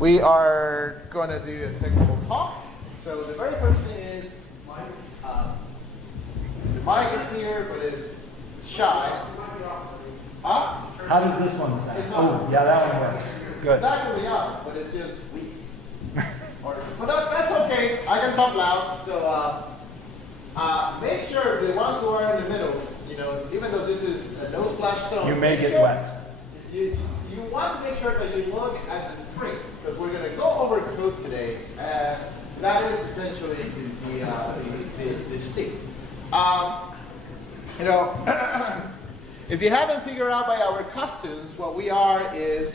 We are going to do a technical talk. So the very first thing is, the mic is here, but it's shy. Huh? How does this one sound? It's oh, on. yeah, that one works. Good. It's actually on, but it's just weak. But that's okay. I can talk loud. So make sure the ones who are in the middle, even though this is a no splash zone, You may get wet. You want to make sure that you look at the screen, because we're going to go over code today, and that is essentially the stick. If you haven't figured out by our costumes, what we are is,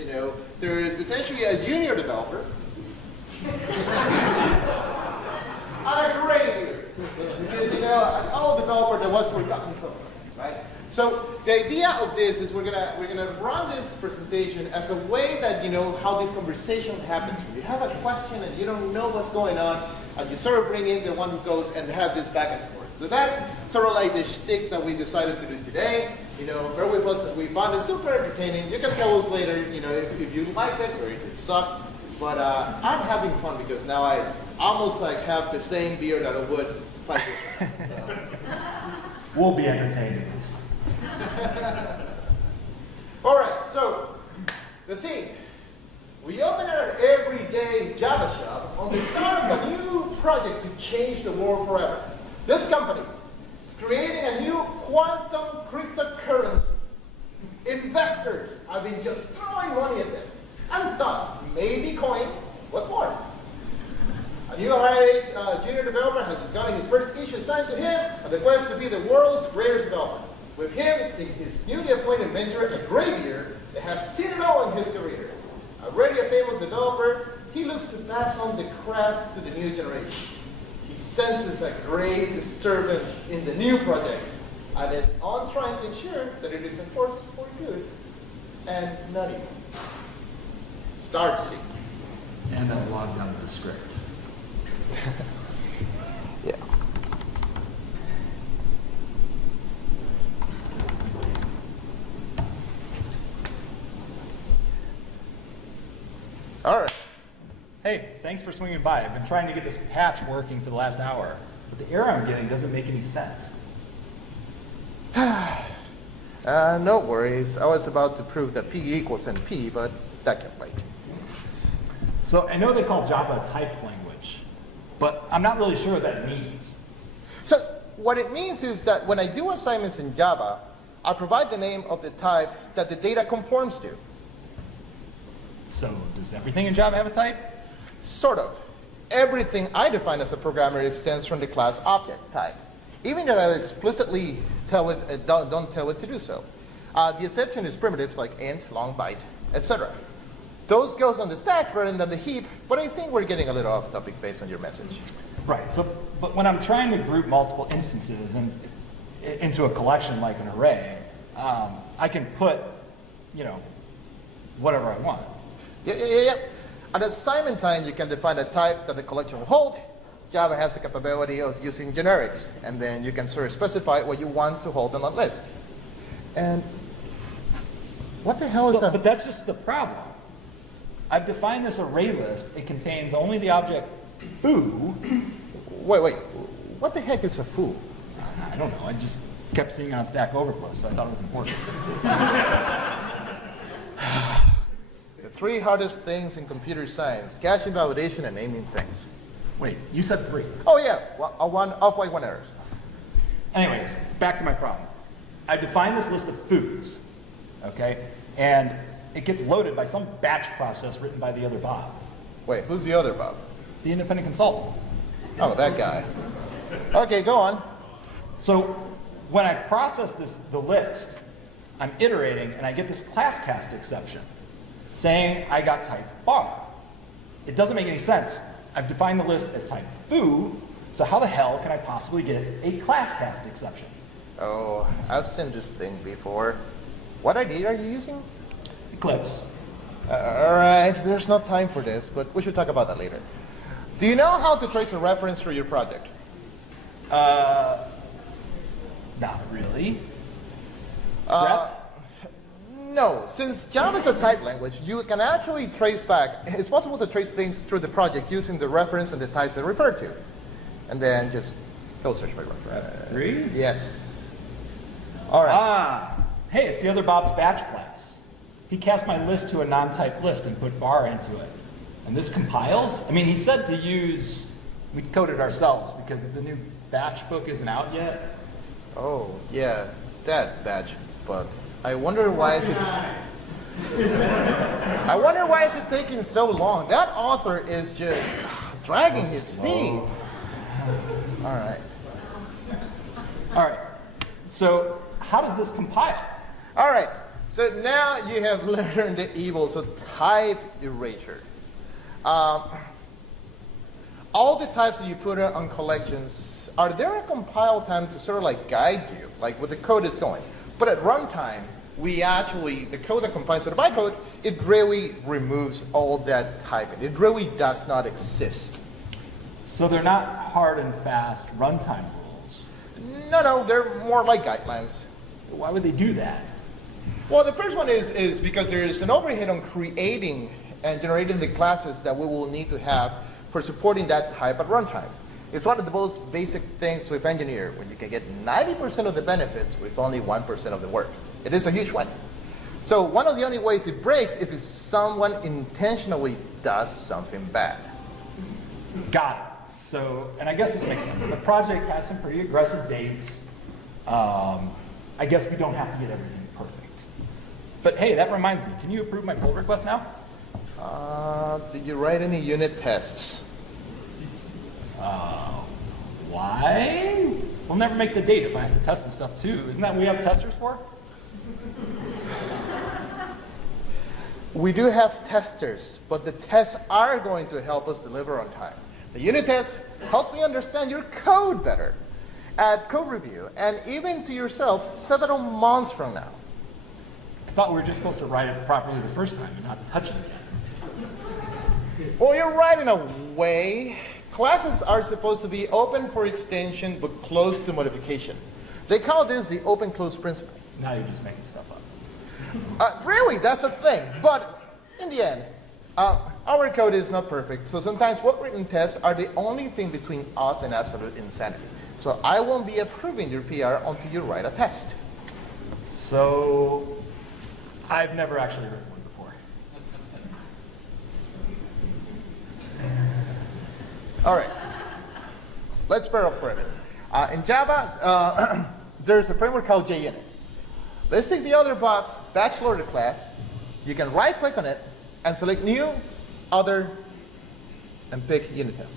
there is essentially a junior developer and a gray beard, which is, an old developer that was forgotten somewhere, right? So the idea of this is we're gonna run this presentation as a way that how this conversation happens. When you have a question and you don't know what's going on, and you sort of bring in the one who goes and have this back and forth. So that's sort of like the shtick that we decided to do today. Bear with us. We found it super entertaining. You can tell us later, if you liked it or if it sucked. But I'm having fun because now I almost have the same beard that I would 5 years ago. So. We'll be entertained at least. All right, so the scene. We open an everyday Java shop on the start of a new project to change the world forever. This company is creating a new quantum cryptocurrency. Investors have been just throwing money at them, and thus maybe coin what's more. A new junior developer has just gotten his first issue assigned to him on the quest to be the world's greatest developer. With him, his newly appointed mentor, a graybeard that has seen it all in his career. Already a famous developer, he looks to pass on the craft to the new generation. He senses a great disturbance in the new project and is on trying to ensure that it is enforced for good and not evil. Start scene. And I'll log down to the script. Yeah. All right. Hey, thanks for swinging by. I've been trying to get this patch working for the last hour, but the error I'm getting doesn't make any sense. No worries. I was about to prove that P equals NP, but that can wait. So I know they call Java a typed language, but I'm not really sure what that means. So what it means is that when I do assignments in Java, I provide the name of the type that the data conforms to. So does everything in Java have a type? Sort of. Everything I define as a programmer extends from the class object type, even if I explicitly don't tell it to do so. The exception is primitives like int, long byte, etc. Those goes on the stack rather than the heap, but I think we're getting a little off topic based on your message. Right, but when I'm trying to group multiple instances into a collection like an array, I can put, whatever I want. Yeah. At assignment time, you can define a type that the collection will hold. Java has the capability of using generics, and then you can sort of specify what you want to hold on a list. And what the hell is that? But that's just the problem. I've defined this array list. It contains only the object foo. Wait. What the heck is a foo? I don't know. I just kept seeing it on Stack Overflow, so I thought it was important. The 3 hardest things in computer science: caching, validation, and naming things. Wait, you said 3. Oh yeah, off-white 1 errors. Anyways, back to my problem. I defined this list of foos, okay? And it gets loaded by some batch process written by the other Bob. Wait, who's the other Bob? The independent consultant. Oh, that guy. Okay, go on. So when I process the list, I'm iterating and I get this class cast exception saying I got type bar. It doesn't make any sense. I've defined the list as type foo, so how the hell can I possibly get a class cast exception? Oh, I've seen this thing before. What ID are you using? Eclipse. All right, there's no time for this, but we should talk about that later. Do you know how to trace a reference for your project? Not really. No, since Java is a type language, you can actually trace back. It's possible to trace things through the project using the reference and the types they refer to. And then just go search by reference. 3? Yes. All right. Ah, hey, it's the other Bob's batch class. He cast my list to a non-typed list and put bar into it. And this compiles? I mean, he said to use, we coded ourselves because the new batch book isn't out yet. Oh, yeah, that batch bug. I wonder why is it. I wonder why is it taking so long. That author is just dragging his feet. All right. All right. So how does this compile? All right. So now you have learned the evils of type erasure. All the types that you put on collections, are there a compile time to sort of like guide you, like where the code is going? But at runtime, we actually, the code that compiles to the bytecode, it really removes all that typing. It really does not exist. So they're not hard and fast runtime rules. No, they're more like guidelines. Why would they do that? Well, the first one is because there is an overhead on creating and generating the classes that we will need to have for supporting that type at runtime. It's one of the most basic things with engineer, when you can get 90% of the benefits with only 1% of the work. It is a huge one. So one of the only ways it breaks if someone intentionally does something bad. Got it. So, and I guess this makes sense. The project has some pretty aggressive dates. I guess we don't have to get everything perfect. But hey, that reminds me, can you approve my pull request now? Did you write any unit tests? Why? We'll never make the date if I have to test this stuff too. Isn't that what we have testers for? We do have testers, but the tests are going to help us deliver on time. The unit test helps me understand your code better at code review, and even to yourself several months from now. I thought we were just supposed to write it properly the first time and not touch it again. Well, you're right in a way. Classes are supposed to be open for extension, but closed to modification. They call this the open-close principle. Now you're just making stuff up. Really, that's a thing. But in the end, our code is not perfect. So sometimes well-written tests are the only thing between us and absolute insanity. So I won't be approving your PR until you write a test. So I've never actually written one before. All right, let's pair up for it. In Java, there's a framework called JUnit. Let's take the other bot, batch loader class. You can right-click on it and select New, Other, and pick Unit Test.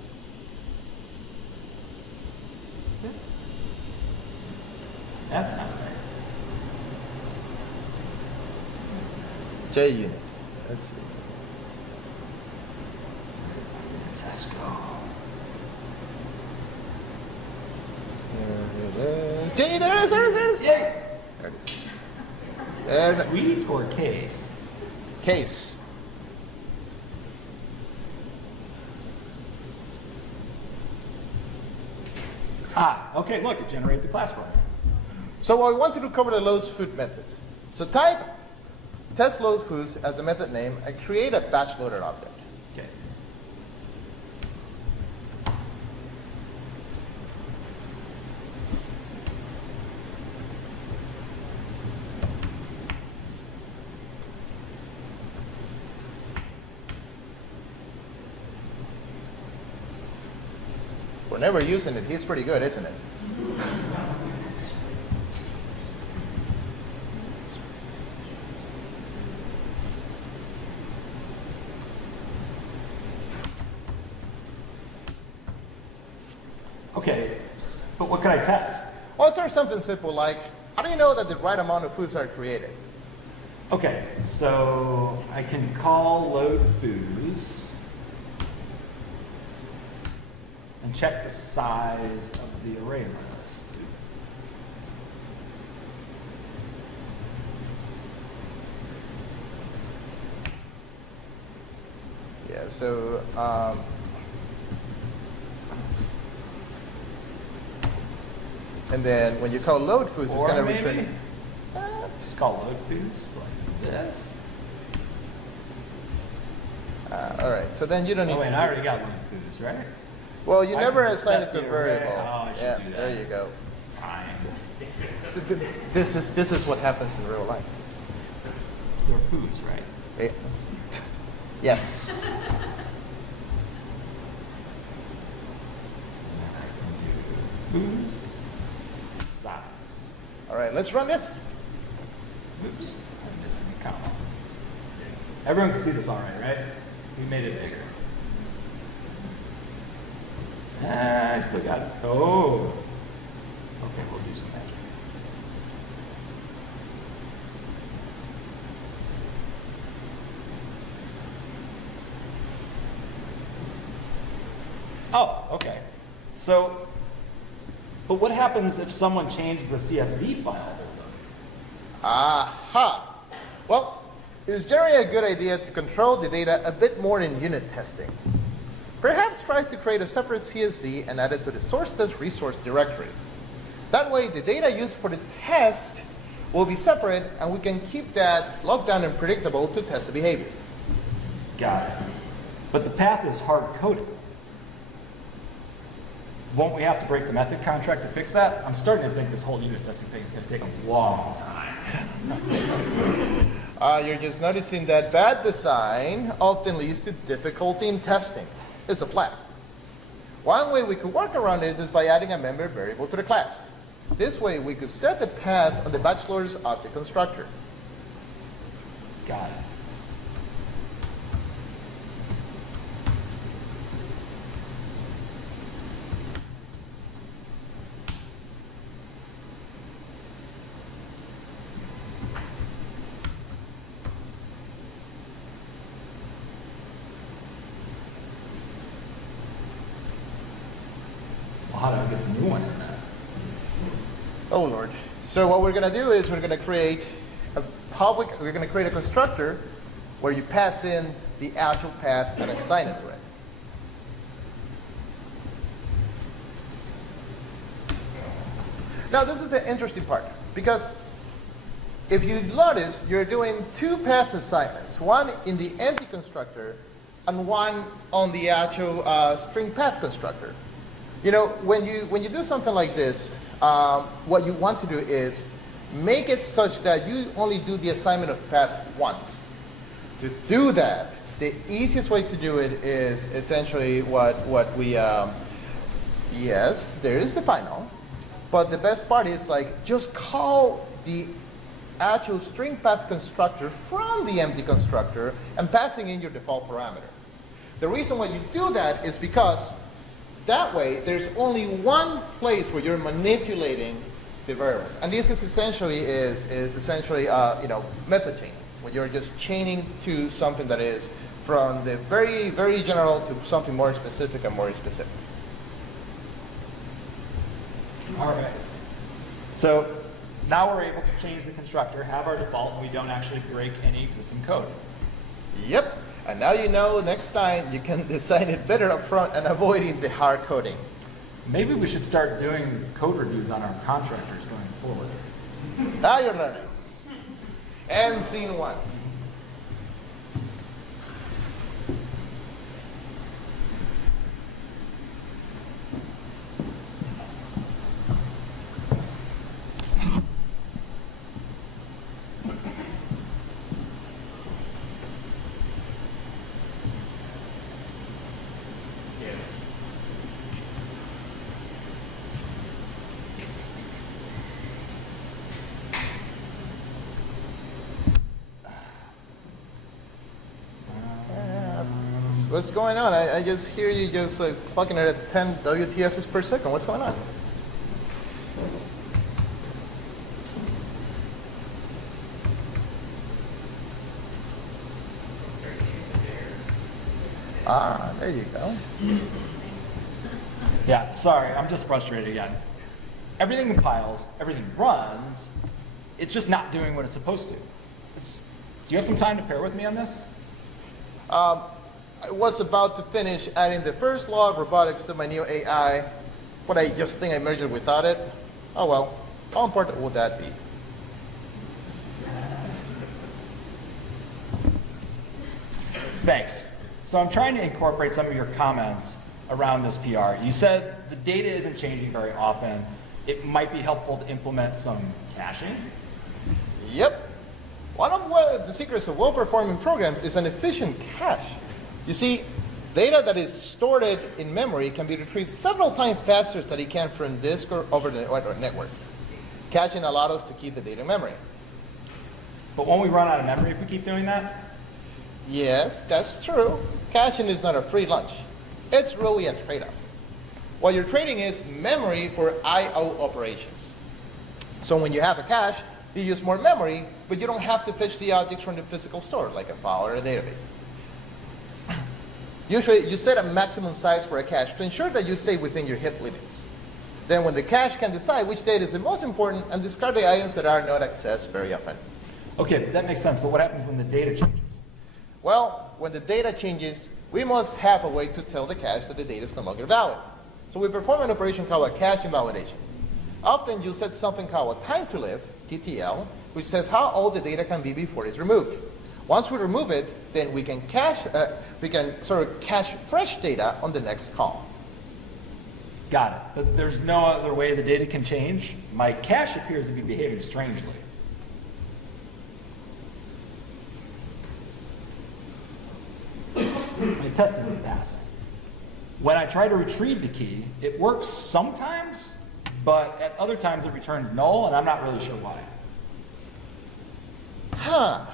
That's not right. JUnit. Let's see. Test go. There it is. Yay! There it is. And Suite or case? case. Okay, look, it generated the class for me. So I wanted to cover the load food method. So type test load foods as a method name and create a batch loader object. Okay. We're never using it. He's pretty good, isn't it? Okay, but what can I test? Well, there's something simple like, how do you know that the right amount of foods are created? Okay, so I can call load foods and check the size of the array list. Yeah, so and then when you call load foods, it's Or going to maybe return. just call load foods. Like, this. All right, so then you don't need Oh, wait, to I already got one of those, right? Well, you I never can assign set it to a the array. variable. Oh, I should Yeah, do that. there you go. Fine. This is what happens in real life. Your foods, right? Eh, Yes. Foods. Size. All right, let's run this. Oops, I'm missing a comma. Everyone can see this all right? We made it bigger. I still got it. Oh. Okay, we'll do some magic. Oh, okay. So, but what happens if someone changes the CSV file? Aha. Well, it's generally a good idea to control the data a bit more in unit testing. Perhaps try to create a separate CSV and add it to the source test resource directory. That way, the data used for the test will be separate, and we can keep that locked down and predictable to test the behavior. Got it. But the path is hard-coded. Won't we have to break the method contract to fix that? I'm starting to think this whole unit testing thing is going to take a long time. You're just noticing that bad design often leads to difficulty in testing. It's a flag. One way we could work around this is by adding a member variable to the class. This way we could set the path on the bachelor's object constructor. Got it. Well, how do I get the new one in there? Oh Lord. So what we're going to do is we're going to create a constructor where you pass in the actual path and assign it to it. Now this is the interesting part, because if you notice, you're doing two path assignments, one in the empty constructor and one on the actual string path constructor. You know, when you do something like this, what you want to do is make it such that you only do the assignment of path once. To do that, the easiest way to do it is essentially what we, yes, there is the final, but the best part is like just call the actual string path constructor from the empty constructor and passing in your default parameter. The reason why you do that is because that way there's only one place where you're manipulating the variables, and this is essentially method chaining, when you're just chaining to something that is from the very, very general to something more specific and more specific. All right. So now we're able to change the constructor, have our default, and we don't actually break any existing code. Yep. And now you know next time you can design it better up front and avoiding the hard coding. Maybe we should start doing code reviews on our contractors going forward. Now you're learning. And scene one. What's going on? I just hear you just plugging it at 10 WTFs per second. What's going on? Ah, there you go. Yeah, sorry, I'm just frustrated again. Everything compiles, everything runs, it's just not doing what it's supposed to. Do you have some time to pair with me on this? I was about to finish adding the first law of robotics to my new AI, but I just think I merged it without it. Oh well, how important would that be? Thanks. So I'm trying to incorporate some of your comments around this PR. You said the data isn't changing very often. It might be helpful to implement some caching. Yep. One of the secrets of well-performing programs is an efficient cache. You see, data that is stored in memory can be retrieved several times faster than it can from disk or over the network. Caching allows us to keep the data in memory. But won't we run out of memory if we keep doing that? Yes, that's true. Caching is not a free lunch. It's really a trade-off. What you're trading is memory for I/O operations. So when you have a cache, you use more memory, but you don't have to fetch the objects from the physical store, like a file or a database. Usually, you set a maximum size for a cache to ensure that you stay within your heap limits. Then when the cache can decide which data is the most important and discard the items that are not accessed very often. Okay, that makes sense, but what happens when the data changes? Well, when the data changes, we must have a way to tell the cache that the data is no longer valid. So we perform an operation called a cache invalidation. Often you set something called a time to live, TTL, which says how old the data can be before it's removed. Once we remove it, then we can cache fresh data on the next call. Got it. But there's no other way the data can change? My cache appears to be behaving strangely. I tested in passing. When I try to retrieve the key, it works sometimes, but at other times it returns null, and I'm not really sure why. Huh.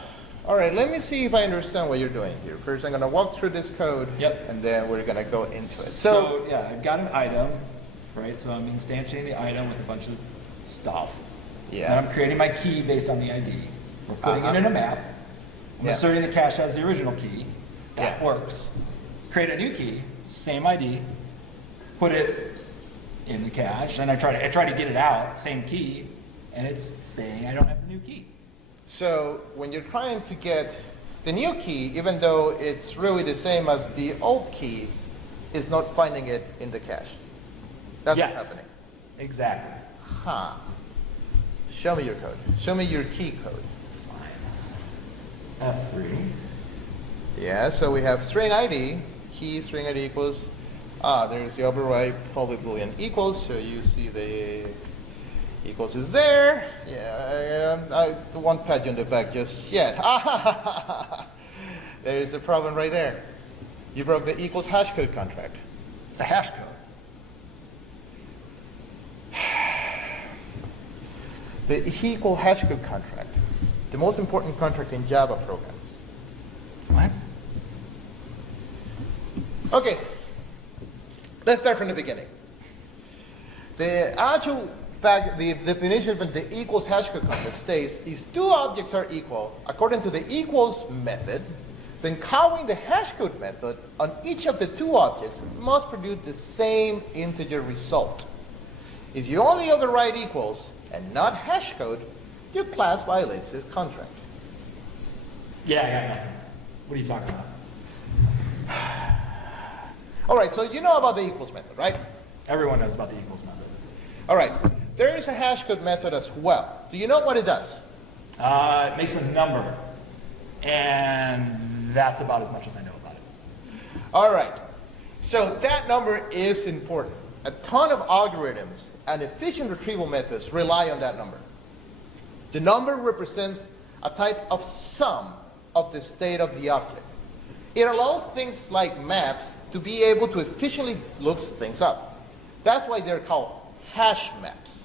All right, let me see if I understand what you're doing here. First, I'm going to walk through this code, Yep. and then we're going to go into it. So yeah, I've got an item, right? So I'm instantiating the item with a bunch of stuff. Yeah. And I'm creating my key based on the ID. We're putting it in a map. I'm Yeah. asserting the cache as the original key. That Yeah. works. Create a new key, same ID, put it in the cache, and I try to get it out, same key, and it's saying I don't have the new key. So when you're trying to get the new key, even though it's really the same as the old key, is not finding it in the cache. That's Yes. what's happening. Exactly. Huh. Show me your code. Show me your key code. Fine. F3. Yeah, so we have string ID, key string ID equals, there's the override public boolean equals, so you see the equals is there. Yeah, I won't pat you on the back just yet. There's a problem right there. You broke the equals hashcode contract. It's a hash code. The equal hashcode contract, the most important contract in Java programs. What? Okay, let's start from the beginning. The actual fact, the definition of the equals hashcode contract states is two objects are equal according to the equals method, then calling the hashcode method on each of the two objects must produce the same integer result. If you only override equals and not hashcode, your class violates this contract. Yeah, I got nothing. What are you talking about? All right, so you know about the equals method, right? Everyone knows about the equals method. All right, there is a hashcode method as well. Do you know what it does? It makes a number, and that's about as much as I know about it. All right, so that number is important. A ton of algorithms and efficient retrieval methods rely on that number. The number represents a type of sum of the state of the object. It allows things like maps to be able to efficiently look things up. That's why they're called hash maps.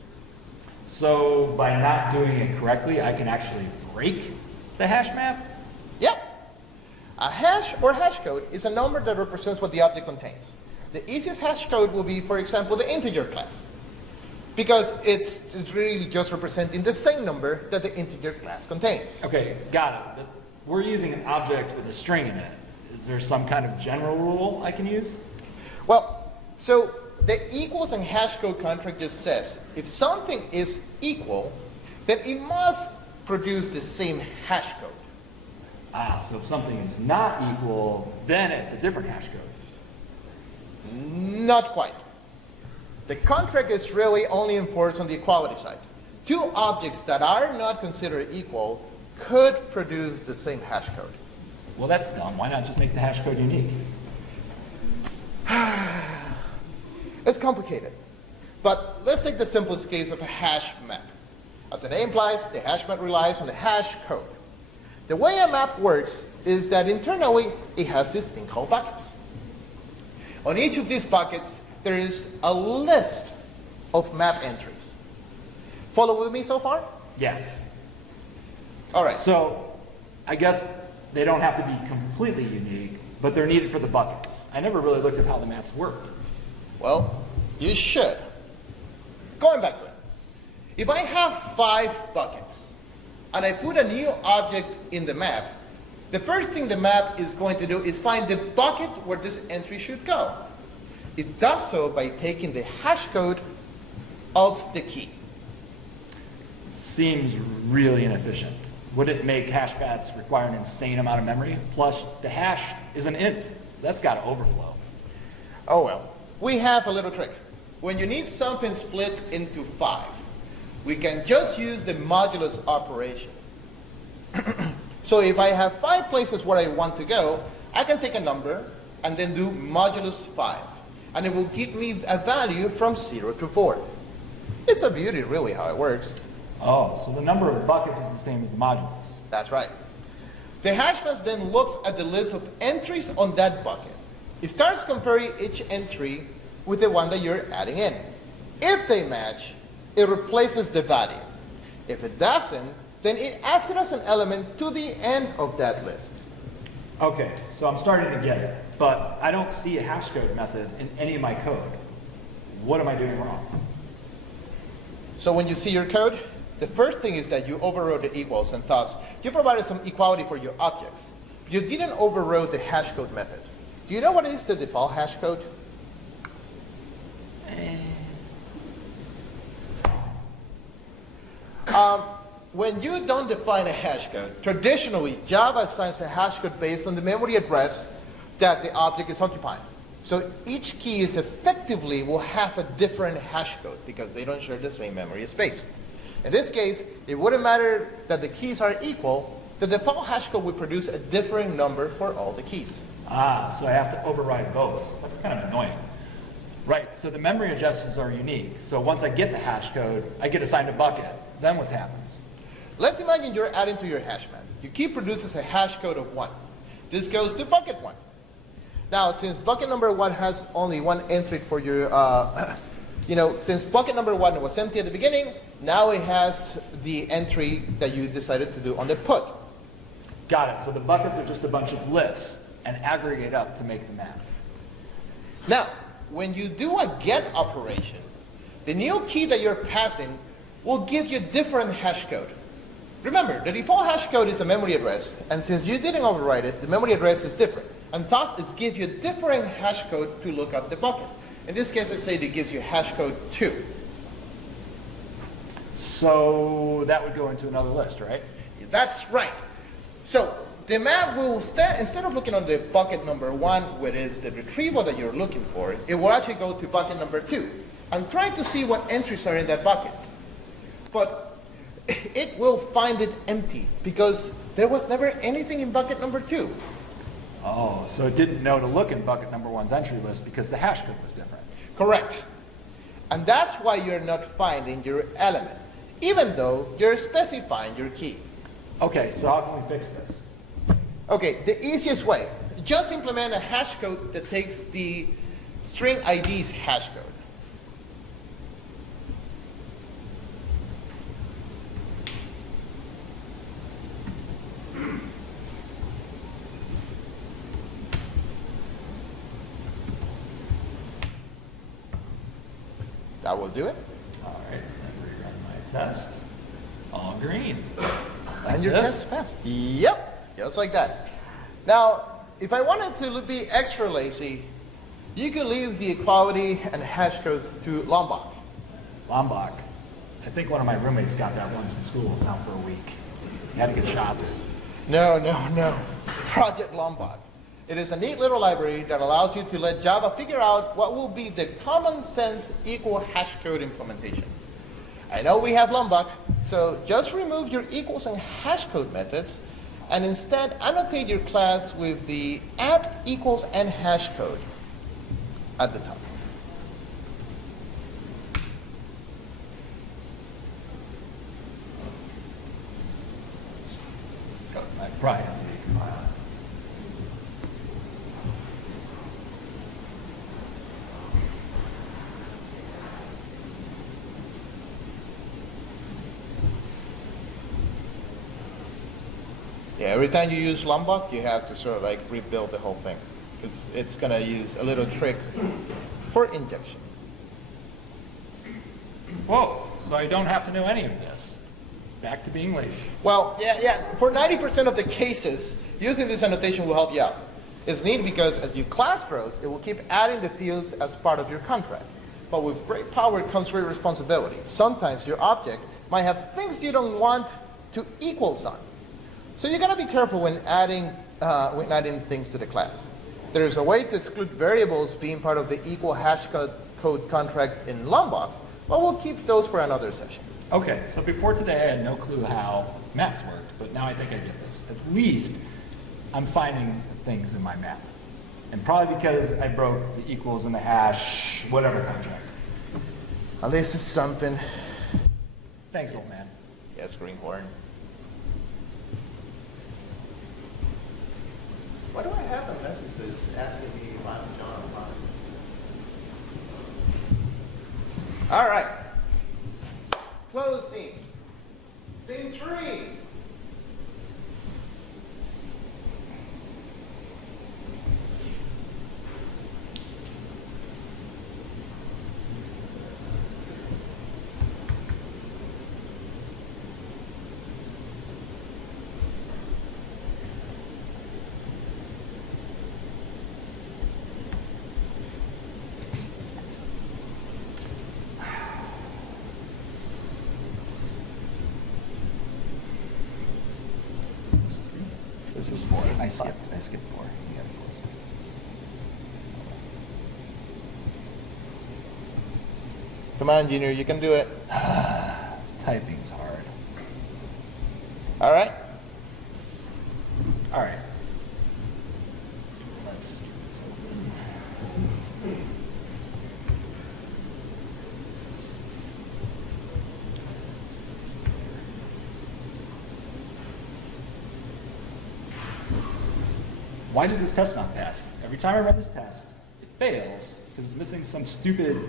So by not doing it correctly, I can actually break the hash map? Yep. A hash or hash code is a number that represents what the object contains. The easiest hash code will be, for example, the integer class, because it's really just representing the same number that the integer class contains. Okay, got it. But we're using an object with a string in it. Is there some kind of general rule I can use? Well, so the equals and hashcode contract just says if something is equal, then it must produce the same hash code. Ah, so if something is not equal, then it's a different hash code. Not quite. The contract is really only enforced on the equality side. Two objects that are not considered equal could produce the same hash code. Well, that's dumb. Why not just make the hash code unique? It's complicated. But let's take the simplest case of a hash map. As the name implies, the hash map relies on the hash code. The way a map works is that internally, it has this thing called buckets. On each of these buckets, there is a list of map entries. Follow with me so far? Yeah. All right. So I guess they don't have to be completely unique, but they're needed for the buckets. I never really looked at how the maps worked. Well, you should. Going back to it. If I have 5 buckets, and I put a new object in the map, the first thing the map is going to do is find the bucket where this entry should go. It does so by taking the hash code of the key. It seems really inefficient. Would it make hash paths require an insane amount of memory? Plus, the hash is an int. That's got to overflow. Oh well, we have a little trick. When you need something split into 5, we can just use the modulus operation. So if I have 5 places where I want to go, I can take a number and then do modulus 5. And it will give me a value from 0 to 4. It's a beauty, really, how it works. Oh, so the number of buckets is the same as the modulus. That's right. The hash map then looks at the list of entries on that bucket. It starts comparing each entry with the one that you're adding in. If they match, it replaces the value. If it doesn't, then it adds it as an element to the end of that list. Okay, so I'm starting to get it, but I don't see a hashcode method in any of my code. What am I doing wrong? So when you see your code, the first thing is that you overrode the equals, and thus you provided some equality for your objects. You didn't overrode the hashcode method. Do you know what is the default hashcode? When you don't define a hashcode, traditionally Java assigns a hashcode based on the memory address that the object is occupying. So each key is effectively will have a different hashcode because they don't share the same memory space. In this case, it wouldn't matter that the keys are equal. The default hashcode would produce a different number for all the keys. Ah, so I have to override both. That's kind of annoying. Right, so the memory addresses are unique. So once I get the hash code, I get assigned a bucket. Then what happens? Let's imagine you're adding to your hash map. Your key produces a hash code of 1. This goes to bucket 1. Now, since bucket number 1 has only one entry for your, since bucket number 1 was empty at the beginning, now it has the entry that you decided to do on the put. Got it, so the buckets are just a bunch of lists and aggregate up to make the map. Now, when you do a get operation, the new key that you're passing will give you a different hash code. Remember, the default hash code is a memory address, and since you didn't override it, the memory address is different. And thus, it gives you a different hash code to look up the bucket. In this case, I say it gives you hash code 2. So that would go into another list, right? That's right. So the map will, instead of looking on the bucket number 1, which is the retrieval that you're looking for, it will actually go to bucket number 2 and try to see what entries are in that bucket. But it will find it empty because there was never anything in bucket number 2. Oh, so it didn't know to look in bucket number 1's entry list because the hash code was different. Correct. And that's why you're not finding your element, even though you're specifying your key. Okay, so how can we fix this? Okay, the easiest way, just implement a hash code that takes the string ID's hash code. That will do it. All right, let me rerun my test. All green. And your this? test passed. Yep, just like that. Now, if I wanted to be extra lazy, you could leave the equality and hash codes to Lombok. Lombok. I think one of my roommates got that once in school. It's out for a week. He had to get shots. No. Project Lombok. It is a neat little library that allows you to let Java figure out what will be the common sense equal hash code implementation. I know we have Lombok, so just remove your equals and hash code methods and instead annotate your class with the @equals and hashcode at the top. I probably have to be compiled. Yeah, every time you use Lombok, you have to sort of like rebuild the whole thing. It's going to use a little trick for injection. Whoa, so I don't have to know any of this. Back to being lazy. Well, yeah. For 90% of the cases, using this annotation will help you out. It's neat because as you class grows, it will keep adding the fields as part of your contract. But with great power comes great responsibility. Sometimes your object might have things you don't want to equals on. So you gotta be careful when adding things to the class. There's a way to exclude variables being part of the equal hashcode contract in Lombok, but we'll keep those for another session. Okay, so before today I had no clue how maps worked, but now I think I get this. At least I'm finding things in my map. And probably because I broke the equals and the hash, whatever contract. At least it's something. Thanks, old man. Yes, Greenhorn. Why do I have a message that's asking me if I'm John or not? All right. Close scene. Scene 3. This is 4. I skipped 4. You gotta close it. Come on, Junior, you can do it. Typing's hard. All right. All right. Let's get this open. Why does this test not pass? Every time I run this test, it fails because it's missing some stupid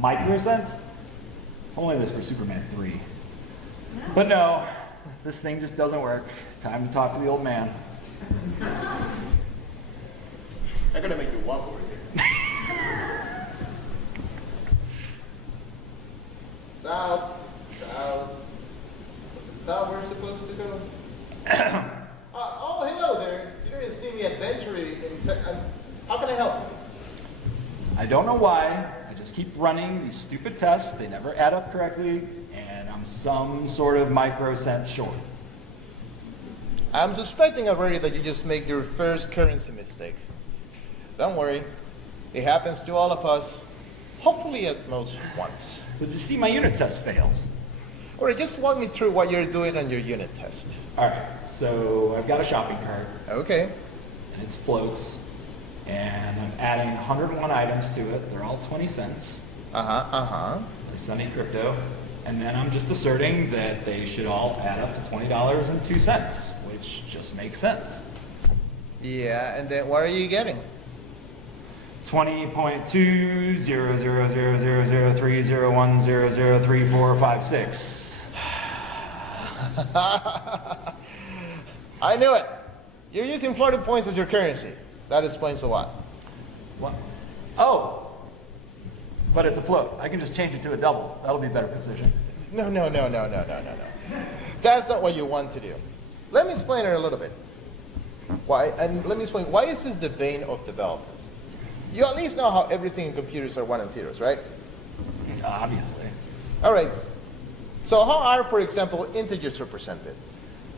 microcent. If only this for Superman 3. But no, this thing just doesn't work. Time to talk to the old man. I'm gonna make you walk over here. South. Is that where we're supposed to go? Oh, hello there. You didn't see me adventuring. How can I help you? I don't know why. I just keep running these stupid tests. They never add up correctly, and I'm some sort of microcent short. I'm suspecting already that you just made your first currency mistake. Don't worry. It happens to all of us, hopefully at most once. But you see, my unit test fails. All right, just walk me through what you're doing on your unit test. All right, so I've got a shopping cart, Okay. and it's floats, and I'm adding 101 items to it. They're all 20 cents. They're Sunny crypto. And then I'm just asserting that they should all add up to $20.02, which just makes sense. Yeah, and then what are you getting? 20.200000301003456. I knew it. You're using 40 points as your currency. That explains a lot. What? Oh, but it's a float. I can just change it to a double. That'll be better precision. No. That's not what you want to do. Let me explain it a little bit. Why is this the vein of developers? You at least know how everything in computers are 1 and 0s, right? Obviously. All right. So how are, for example, integers represented?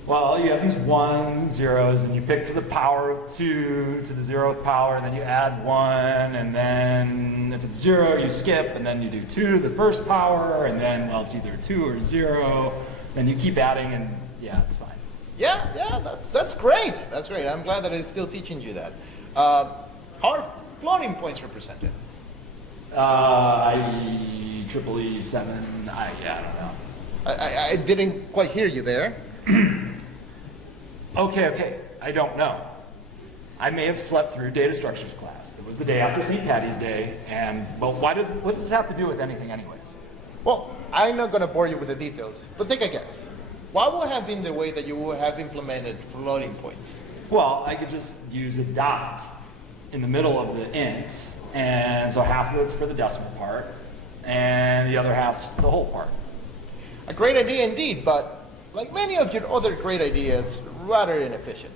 Well, you have these 1s and 0s, and you pick to the power of 2 to the 0th power, and then you add 1, and then if it's 0, you skip, and then you do 2 to the first power, and then, well, it's either 2 or 0. Then you keep adding, and yeah, it's fine. Yeah, that's great. That's great. I'm glad that it's still teaching you that. How are floating points represented? IEEE 7, I don't know. I didn't quite hear you there. Okay, I don't know. I may have slept through data structures class. It was the day after St. Patty's Day, and, well, what does this have to do with anything anyways? Well, I'm not going to bore you with the details, but take a guess. What would have been the way that you would have implemented floating points? Well, I could just use a dot in the middle of the int, and so half of it's for the decimal part, and the other half's the whole part. A great idea indeed, but like many of your other great ideas, rather inefficient.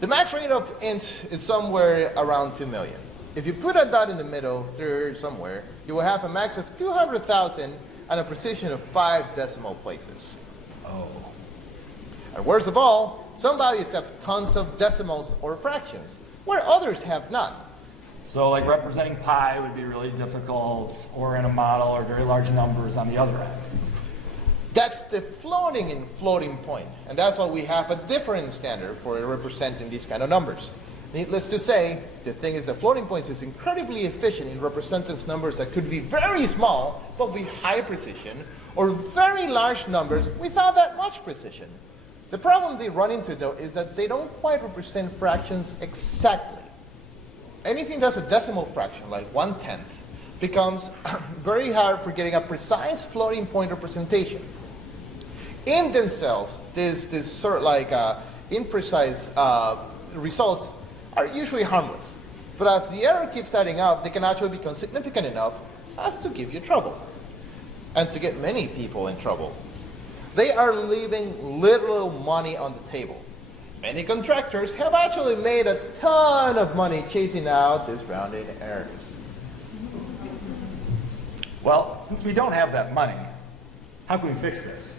The max rate of int is somewhere around 2 million. If you put a dot in the middle there somewhere, you will have a max of 200,000 and a precision of 5 decimal places. Oh. And worst of all, some values have tons of decimals or fractions, where others have none. So like representing pi would be really difficult, or in a model, or very large numbers on the other end. That's the floating and floating point, and that's why we have a different standard for representing these kind of numbers. Needless to say, the thing is that floating points is incredibly efficient in representing numbers that could be very small, but with high precision, or very large numbers without that much precision. The problem they run into, though, is that they don't quite represent fractions exactly. Anything that's a decimal fraction, like 1/10, becomes very hard for getting a precise floating point representation. In themselves, this sort of like imprecise results are usually harmless. But as the error keeps adding up, they can actually become significant enough as to give you trouble. And to get many people in trouble. They are leaving little money on the table. Many contractors have actually made a ton of money chasing out these rounding errors. Well, since we don't have that money, how can we fix this?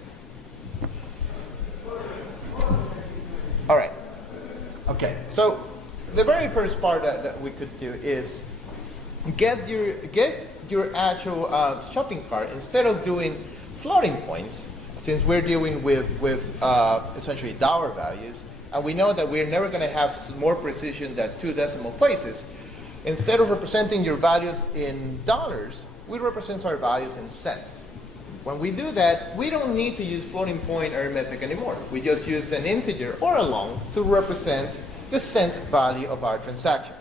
All right. Okay. So the very first part that we could do is get your actual shopping cart, instead of doing floating points, since we're dealing with essentially dollar values, and we know that we're never going to have more precision than 2 decimal places. Instead of representing your values in dollars, we represent our values in cents. When we do that, we don't need to use floating point arithmetic anymore. We just use an integer or a long to represent the cent value of our transactions.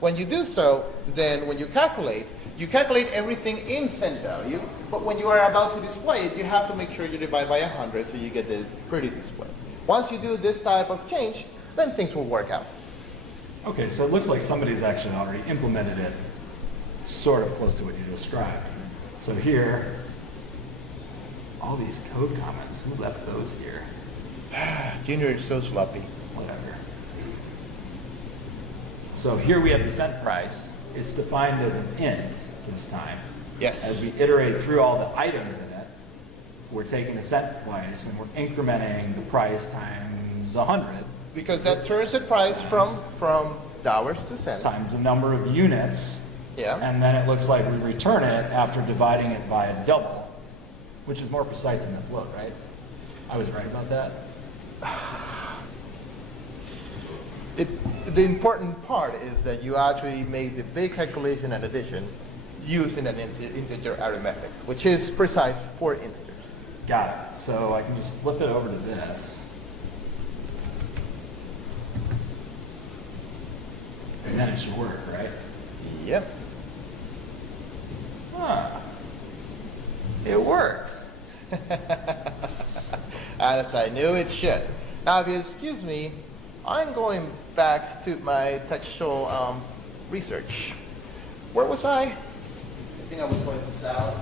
When you do so, then when you calculate everything in cent value, but when you are about to display it, you have to make sure you divide by 100 so you get the pretty display. Once you do this type of change, then things will work out. Okay, so it looks like somebody's actually already implemented it sort of close to what you described. So here, all these code comments, who left those here? Junior is so sloppy. Whatever. So here we have the cent price. It's defined as an int this time. Yes. As we iterate through all the items in it, we're taking the cent price and we're incrementing the price times 100. Because that turns the price from dollars to cents. Times the number of units. Yeah. And then it looks like we return it after dividing it by a double, which is more precise than the float, right? I was right about that? The important part is that you actually made the big calculation and addition using an integer arithmetic, which is precise for integers. Got it. So I can just flip it over to this. And then it should work, right? Yep. Huh. It works. As I knew it should. Now, if you excuse me, I'm going back to my textual research. Where was I? I think I was going south.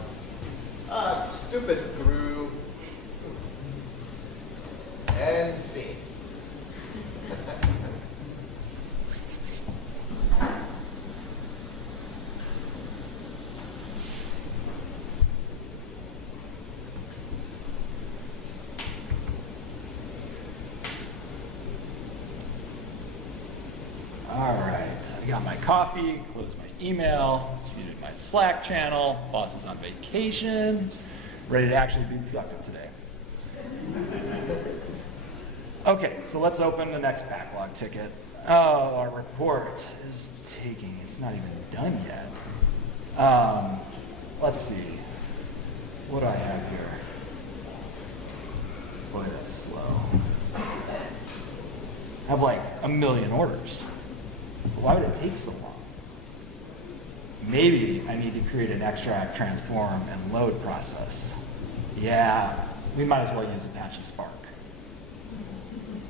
Stupid brew. And C. All right, I got my coffee, closed my email, muted my Slack channel, boss is on vacation, ready to actually be productive today. Okay, so let's open the next backlog ticket. Oh, our report is taking, it's not even done yet. Let's see. What do I have here? Boy, that's slow. I have like 1 million orders. Why would it take so long? Maybe I need to create an extract, transform, and load process. Yeah, we might as well use Apache Spark.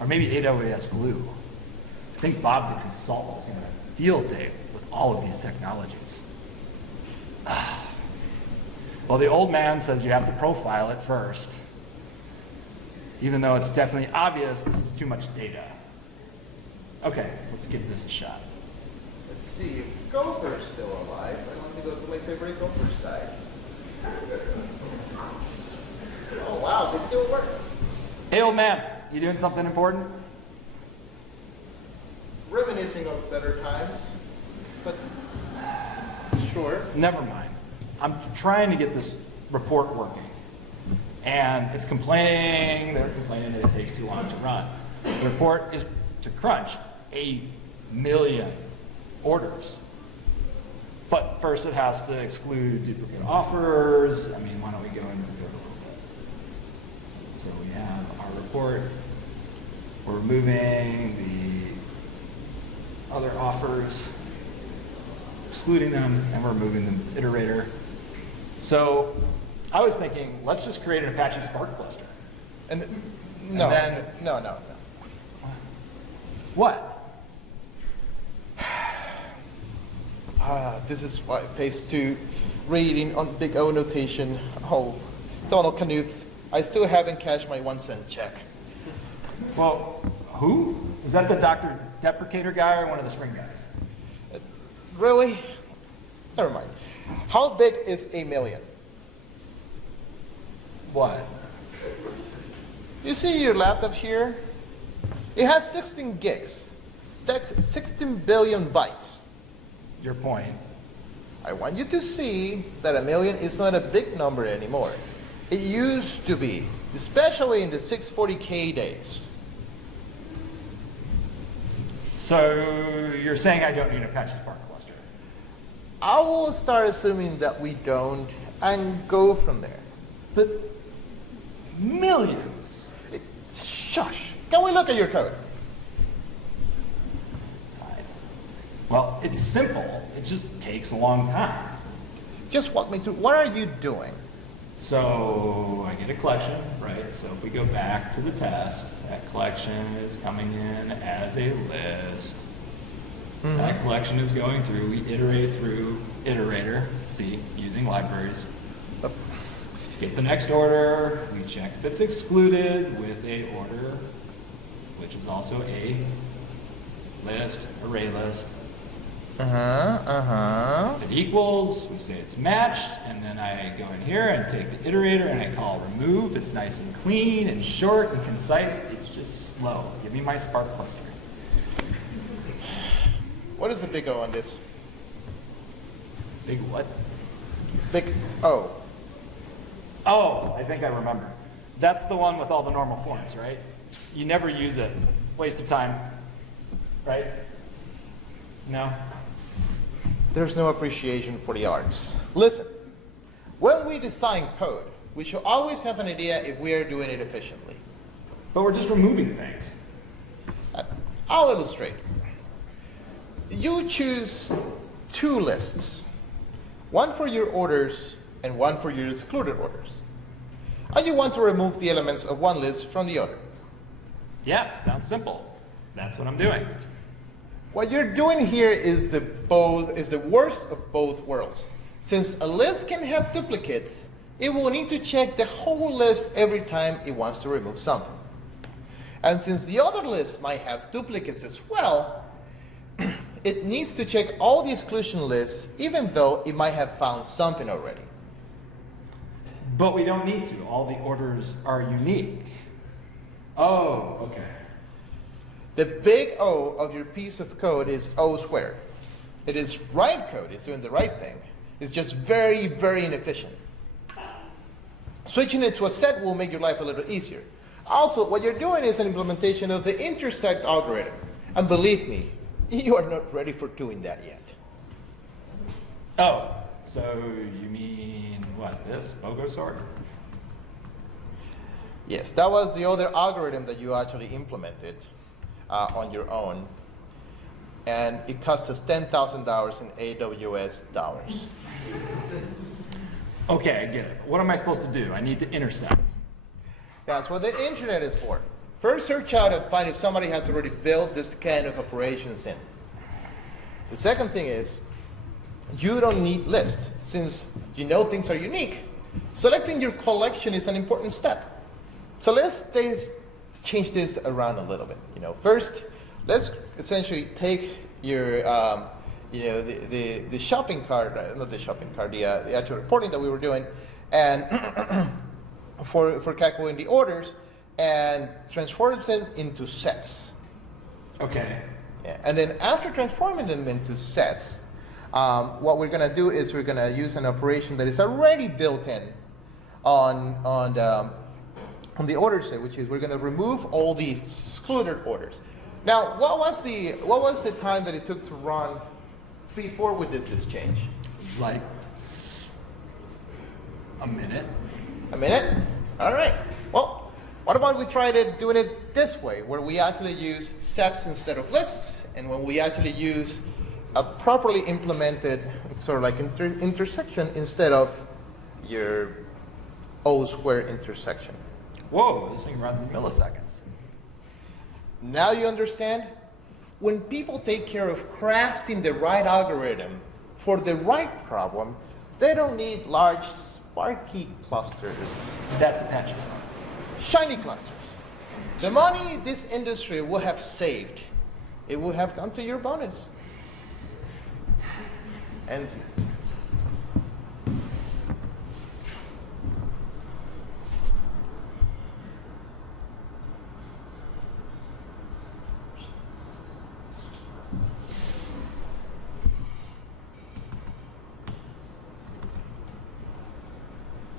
Or maybe AWS Glue. I think Bob the consultant is going to have a field day with all of these technologies. Well, the old man says you have to profile it first, even though it's definitely obvious this is too much data. Okay, let's give this a shot. Let's see if Gopher's still alive. I want to go to my favorite Gopher side. Oh wow, they still work. Hey, old man, you doing something important? Reminiscing of better times, but sure. Never mind. I'm trying to get this report working. And it's complaining, they're complaining that it takes too long to run. The report is to crunch 1 million orders. But first it has to exclude duplicate offers. I mean, why don't we go into it a little bit? So we have our report. We're removing the other offers, excluding them, and we're removing them with iterator. So I was thinking, let's just create an Apache Spark cluster. And no, then- no. What? This is why it pays to reading on big O notation. Oh, Donald Knuth, I still haven't cashed my 1-cent check. Well, who? Is that the Dr. Deprecator guy or one of the Spring guys? Really? Never mind. How big is 1 million? What? You see your laptop here? It has 16 gigs. That's 16 billion bytes. Your point. I want you to see that 1 million is not a big number anymore. It used to be, especially in the 640K days. So you're saying I don't need an Apache Spark cluster? I will start assuming that we don't and go from there. But millions. Shush. Can we look at your code? Fine. Well, it's simple. It just takes a long time. Just walk me through. What are you doing? So I get a collection, right? So if we go back to the test, that collection is coming in as a list. Mm-hmm. That collection is going through. We iterate through iterator, see, using libraries. Get the next order. We check if it's excluded with a order, which is also a list, array list. If it equals, we say it's matched, and then I go in here and take the iterator and I call remove. It's nice and clean and short and concise. It's just slow. Give me my Spark cluster. What is the big O on this? Big what? Big O. Oh, I think I remember. That's the one with all the normal forms, right? You never use it. Waste of time, right? No? There's no appreciation for the arts. Listen, when we design code, we should always have an idea if we are doing it efficiently. But we're just removing things. I'll illustrate. You choose 2 lists, one for your orders and one for your excluded orders. And you want to remove the elements of one list from the other. Yeah, sounds simple. That's what I'm doing. What you're doing here is the worst of both worlds. Since a list can have duplicates, it will need to check the whole list every time it wants to remove something. And since the other list might have duplicates as well, it needs to check all the exclusion lists, even though it might have found something already. But we don't need to. All the orders are unique. Oh, okay. The big O of your piece of code is O squared. It is right code, it's doing the right thing. It's just very, very inefficient. Switching it to a set will make your life a little easier. Also, what you're doing is an implementation of the intersect algorithm. And believe me, you are not ready for doing that yet. Oh, so you mean what? This BOGO sort? Yes, that was the other algorithm that you actually implemented on your own. And it cost us $10,000 in AWS dollars. Okay, I get it. What am I supposed to do? I need to intersect. That's what the internet is for. First, search out and find if somebody has already built this kind of operations in. The second thing is, you don't need lists. Since you know things are unique, selecting your collection is an important step. So let's change this around a little bit. First, let's essentially take your, the shopping cart, not the shopping cart, the actual reporting that we were doing, and for calculating the orders, and transform them into sets. Okay. Yeah. And then after transforming them into sets, what we're going to do is we're going to use an operation that is already built in on the order set, which is we're going to remove all the excluded orders. Now, what was the time that it took to run before we did this change? It's like a minute. A minute? All right. Well, what about we try doing it this way, where we actually use sets instead of lists, and when we actually use a properly implemented sort of like intersection instead of your O-square intersection. Whoa, this thing runs in milliseconds. Now you understand? When people take care of crafting the right algorithm for the right problem, they don't need large Sparky clusters. That's Apache Spark. Shiny clusters. The money this industry would have saved, it would have gone to your bonus. And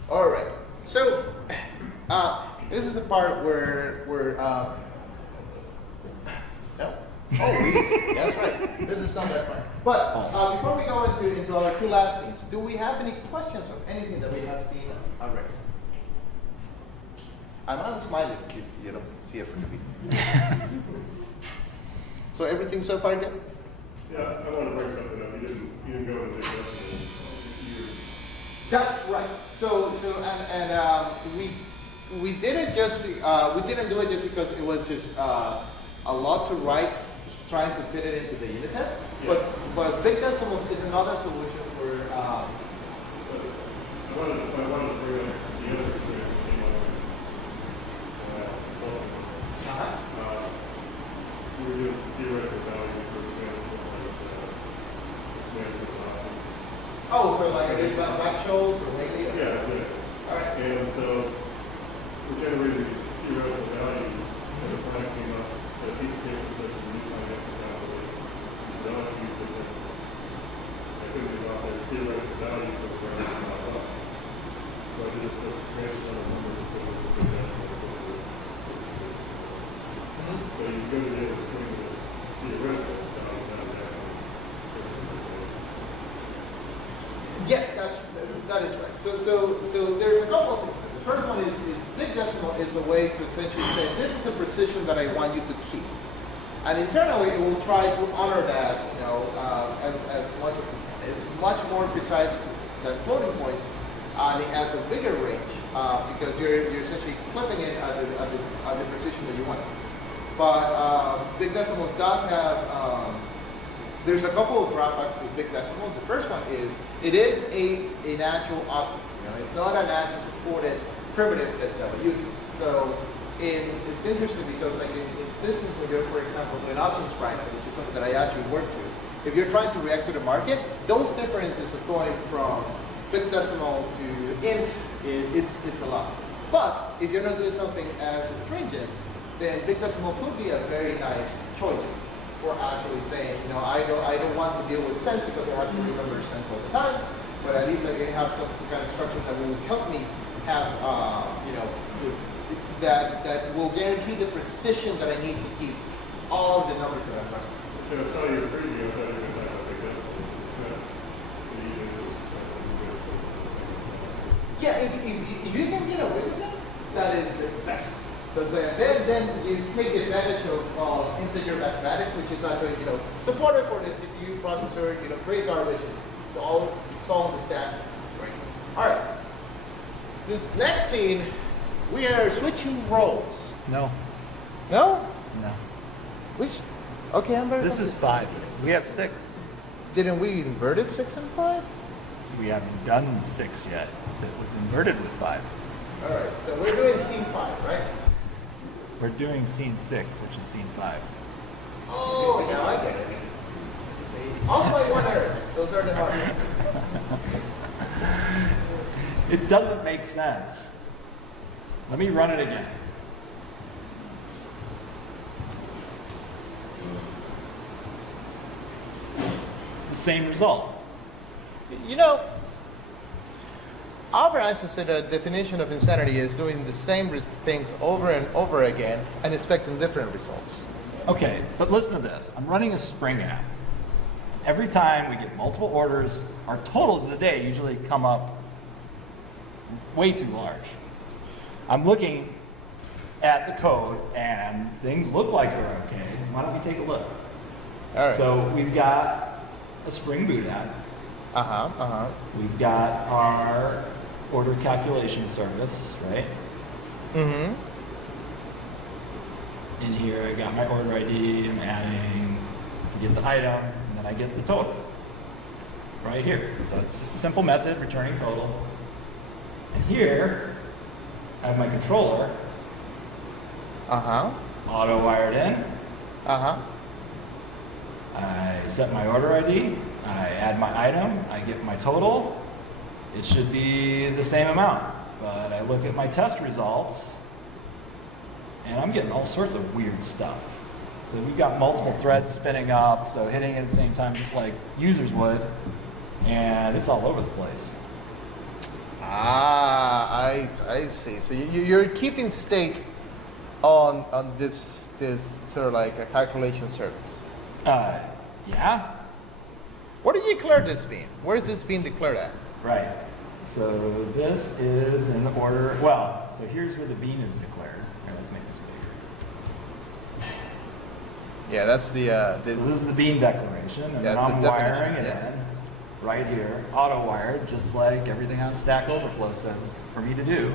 all right. So this is the part where no. Oh, that's right. This is not that far. But before we go into our two last things, do we have any questions of anything that we have seen already? I'm not smiling if you don't see it from the video. So everything so far good? Yeah, I want to bring something up. You didn't go into this. That's right. So we didn't do it just because it was just a lot to write, trying to fit it into the unit test. Yeah. But big decimals is another solution for. I wanted to bring up the other experience that came up consulting. We were doing some theoretical values for expansion Oh, so like back shows or maybe? Yeah, yeah. All right. And so we generated these theoretical values, and the plan came up that a piece of paper said the new financial calculation. So now it's used with this. I couldn't get off those theoretical values of where I was not up. So I just took transfer of numbers and put it into the decimal. So you go to the other string of this theoretical value down to actually. Yes, that is right. So there's a couple of things. The first one is big decimal is a way to essentially say this is the precision that I want you to keep, and internally it will try to honor that, as much as it can. It's much more precise than floating points, and it has a bigger range because you're essentially clipping it at the precision that you want. But big decimals does have. There's a couple of drawbacks with big decimals. The first one is it is an actual object. It's not an actual supported primitive that we use. So it's interesting because like in systems when you're, for example, doing options pricing, which is something that I actually work with, if you're trying to react to the market, those differences of going from big decimal to int, it's a lot. But if you're not doing something as stringent, then big decimal could be a very nice choice for actually saying, I don't want to deal with cents because I have to remember cents all the time, but at least I can have some kind of structure that will help me have, that will guarantee the precision that I need to keep all the numbers that I'm running. So I saw your preview, I thought you were going to have a big decimal. Yeah, if you can get away with that, that is the best. Because then you take advantage of integer mathematics, which is actually supported for the CPU processor. Create garbage is all on the stack. Right. All right. This next scene, we are switching roles. No, No? no. Which? Okay, I'm very. This is 5. We have 6. Didn't we invert it 6 and 5? We haven't done 6 yet. That was inverted with 5. All right. So we're doing scene 5, right? We're doing scene 6, which is scene 5. Oh, now I get it. Off by 1 error. Those are the hard ones. It doesn't make sense. Let me run it again. It's the same result. Albert Einstein said the definition of insanity is doing the same things over and over again and expecting different results. Okay, but listen to this. I'm running a Spring app. Every time we get multiple orders, our totals of the day usually come up way too large. I'm looking at the code and things look like they're okay. Why don't we take a look? All right. So we've got a Spring Boot app. We've got our order calculation service, right? Mm-hmm. In here, I got my order ID. I'm adding to get the item, and then I get the total right here. So it's just a simple method, returning total. And here, I have my controller. Auto wired in. I set my order ID. I add my item. I get my total. It should be the same amount. But I look at my test results, and I'm getting all sorts of weird stuff. So we've got multiple threads spinning up, so hitting it at the same time just like users would, and it's all over the place. I see. So you're keeping state on this sort of like a calculation service. Yeah. Where do you declare this bean? Where is this being declared at? Right. So this is in order, well, so here's where the bean is declared. Here, let's make this bigger. Yeah, that's the So this is the bean declaration, and then that's I'm the wiring it definition, in right here, auto wired, just like everything on Stack Overflow says for me to do.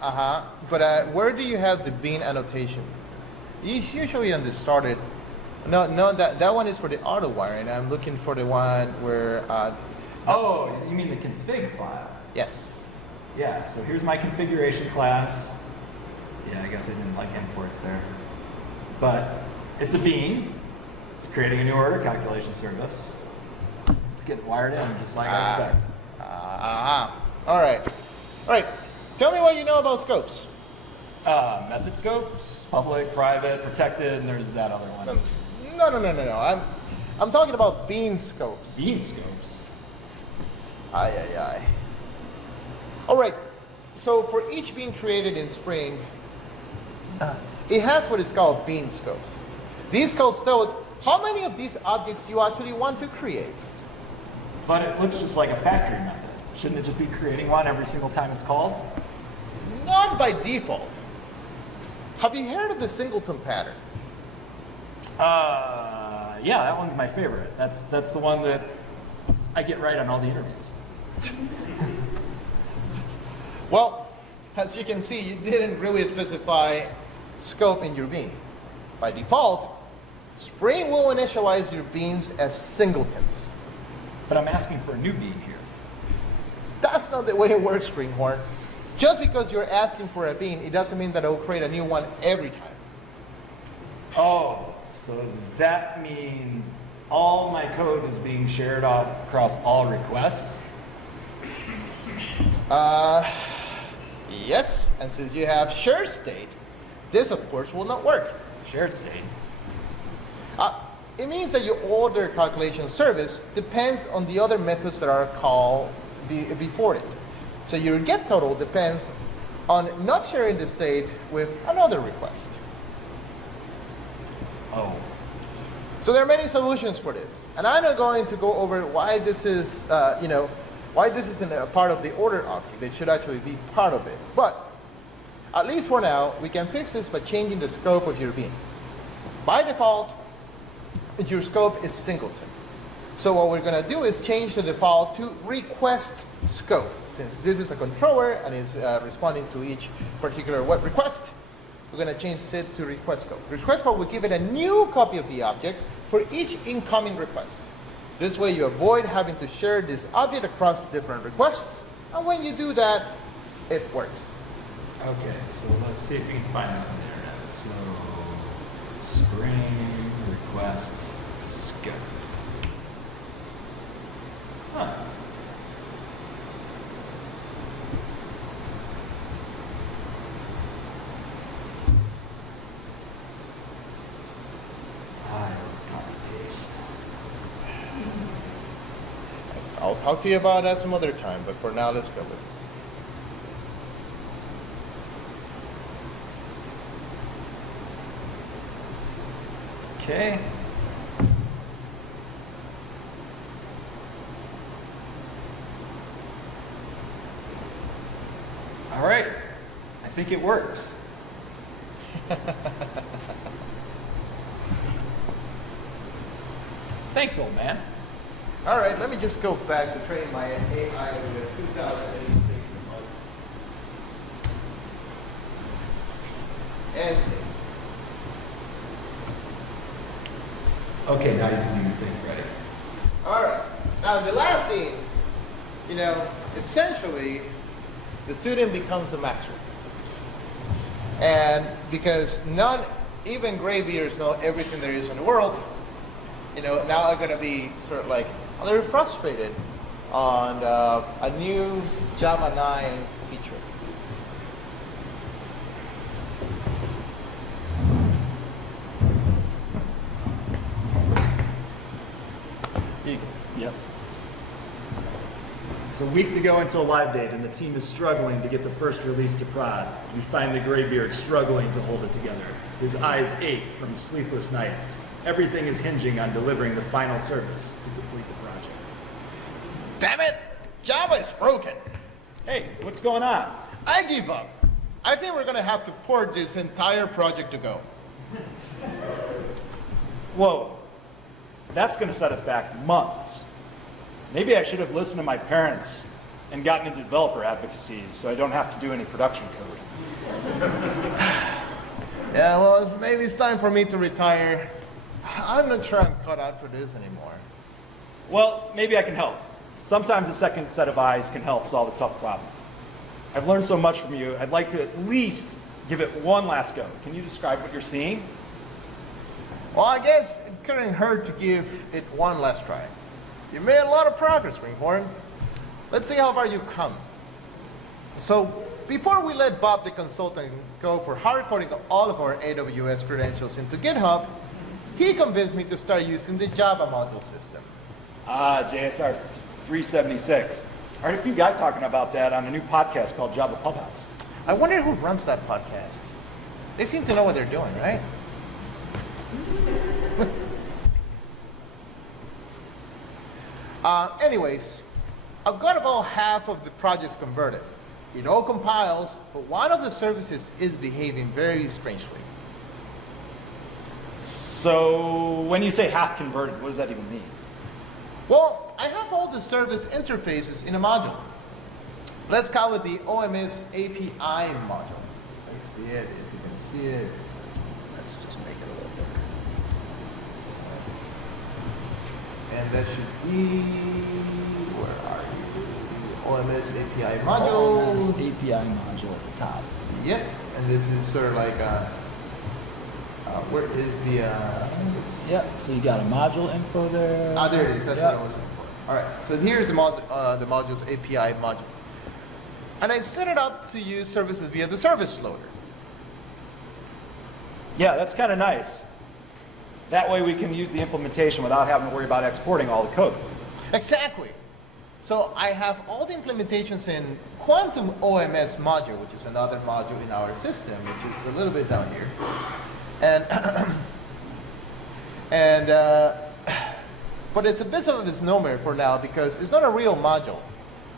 But where do you have the bean annotation? Usually on the started. No, that one is for the auto wiring. I'm looking for the one where. Oh, you mean the config file? Yes. Yeah. So here's my configuration class. Yeah, I guess I didn't like imports there, but it's a bean. It's creating a new order calculation service. It's getting wired in just like I expect. All right. Tell me what you know about scopes. Method scopes, public, private, protected, and there's that other one. No. I'm talking about bean scopes. Bean scopes. Aye. All right. So for each bean created in Spring, it has what is called bean scopes. These scopes tell us how many of these objects you actually want to create. But it looks just like a factory method. Shouldn't it just be creating one every single time it's called? Not by default. Have you heard of the Singleton Pattern? Yeah, that one's my favorite. That's the one that I get right on all the interviews. Well, as you can see, you didn't really specify scope in your bean. By default, Spring will initialize your beans as singletons. But I'm asking for a new bean here. That's not the way it works, Springhorn. Just because you're asking for a bean, it doesn't mean that it will create a new one every time. Oh, so that means all my code is being shared across all requests? Yes, and since you have shared state, this of course will not work. Shared state? It means that your order calculation service depends on the other methods that are called before it. So your get total depends on not sharing the state with another request. Oh. So there are many solutions for this, and I'm not going to go over why this is, why this isn't a part of the order object. It should actually be part of it. But at least for now, we can fix this by changing the scope of your bean. By default, your scope is Singleton. So what we're going to do is change the default to request scope. Since this is a controller and is responding to each particular web request, we're going to change it to request scope. Request scope will give it a new copy of the object for each incoming request. This way you avoid having to share this object across different requests, and when you do that, it works. Okay, so let's see if we can find this on the internet. So, Spring request scope. Huh. I'll talk to you about that some other time, but for now, let's go with it. Okay. All right. I think it works. Thanks, old man. All right, let me just go back to training my AI with 2008 things a month. And see. Okay, now you can do your thing, Freddy. All right. Now, the last scene, essentially, the student becomes the master. And because none, even graybeards know everything there is in the world, now I'm going to be sort of like a little frustrated on a new Java 9 feature. Yep. It's a week to go until live date, and the team is struggling to get the first release to prod. We find the graybeard struggling to hold it together. His eyes ache from sleepless nights. Everything is hinging on delivering the final service to complete the project. Damn it! Java is broken. Hey, what's going on? I give up. I think we're going to have to port this entire project to Go. Whoa, that's going to set us back months. Maybe I should have listened to my parents and gotten into developer advocacy so I don't have to do any production code. Yeah, well, maybe it's time for me to retire. I'm not sure I'm cut out for this anymore. Well, maybe I can help. Sometimes a second set of eyes can help solve a tough problem. I've learned so much from you, I'd like to at least give it one last go. Can you describe what you're seeing? Well, I guess it couldn't hurt to give it one last try. You made a lot of progress, Ringhorn. Let's see how far you've come. So, before we let Bob the consultant go for hard-coding all of our AWS credentials into GitHub, he convinced me to start using the Java module system. JSR 376. I heard a few guys talking about that on a new podcast called Java Clubhouse. I wonder who runs that podcast. They seem to know what they're doing, right? Anyways, I've got about half of the projects converted. It all compiles, but one of the services is behaving very strangely. So when you say half converted, what does that even mean? Well, I have all the service interfaces in a module. Let's call it the Oms Api module. Let's see it, if you can see it. Let's just make it a little bigger. And that should be, where are you? The Oms Api module. Oms API module at the top. Yep, and this is sort of like a, where is the, Yep, so you got a module info there. Ah, there it is, that's what I was looking for. All right, so here's the module's API module. And I set it up to use services via the service loader. Yeah, that's kind of nice. That way we can use the implementation without having to worry about exporting all the code. Exactly. So I have all the implementations in Quantum OMS module, which is another module in our system, which is a little bit down here. And, but it's a bit of a misnomer for now because it's not a real module.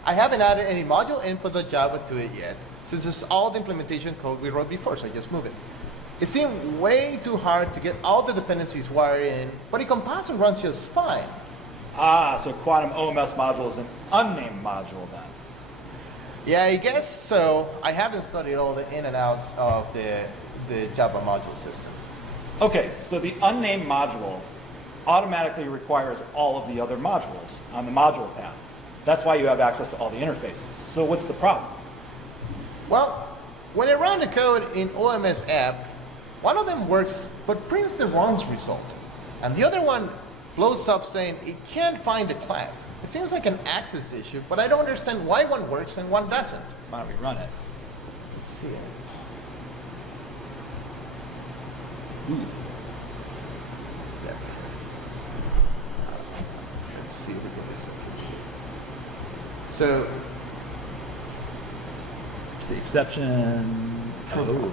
I haven't added any module info Java to it yet, since it's all the implementation code we wrote before, so I just move it. It seemed way too hard to get all the dependencies wired in, but it compiles and runs just fine. Ah, so Quantum OMS module is an unnamed module then. Yeah, I guess so. I haven't studied all the in and outs of the Java module system. Okay, so the unnamed module automatically requires all of the other modules on the module paths. That's why you have access to all the interfaces. So what's the problem? Well, when I run the code in OMS app, one of them works but prints the wrong result. And the other one blows up saying it can't find the class. It seems like an access issue, but I don't understand why one works and one doesn't. Why don't we run it? Let's see it. Ooh. There. Let's see if we can do this. So, It's the exception. Oh.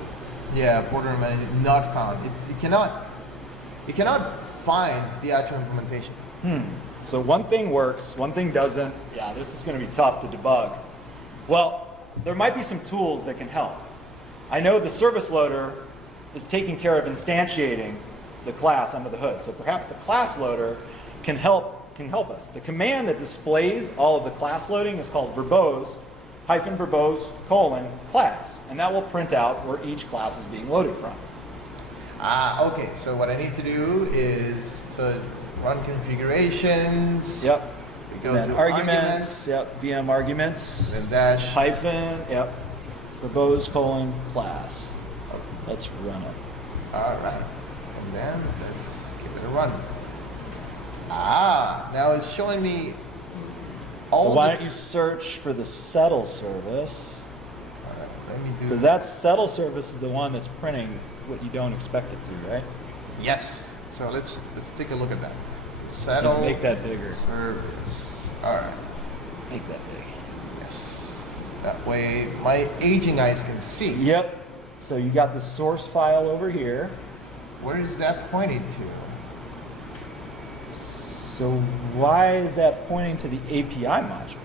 yeah, border manager not found. It cannot find the actual implementation. So one thing works, one thing doesn't. Yeah, this is going to be tough to debug. Well, there might be some tools that can help. I know the service loader is taking care of instantiating the class under the hood. So perhaps the class loader can help us. The command that displays all of the class loading is called verbose :class, and that will print out where each class is being loaded from. Okay, so what I need to do is run configurations. Yep. We go And then to arguments. Yep. VM arguments. Then dash. Hyphen. Yep. Verbose: class. Let's run it. All right, and then let's give it a run. Now it's showing me all. So why don't you search for the settle service? All right, let me do. Because that settle service is the one that's printing what you don't expect it to, right? Yes. So let's take a look at that. So settle. Make that bigger. Service. All right. Make that big. Yes. That way my aging eyes can see. Yep. So you got the source file over here. Where is that pointing to? So why is that pointing to the API module?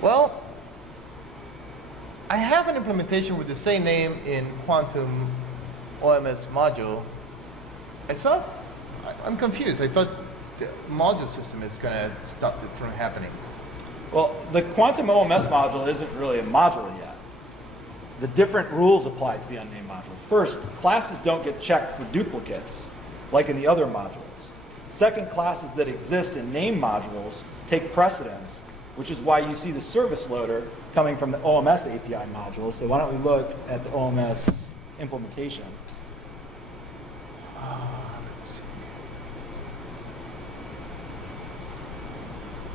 Well, I have an implementation with the same name in Quantum OMS module. I'm confused. I thought the module system is going to stop it from happening. Well, the Quantum OMS module isn't really a module yet. The different rules apply to the unnamed module. First, classes don't get checked for duplicates, like in the other modules. Second, classes that exist in named modules take precedence, which is why you see the service loader coming from the OMS API module. So why don't we look at the OMS implementation? Let's see.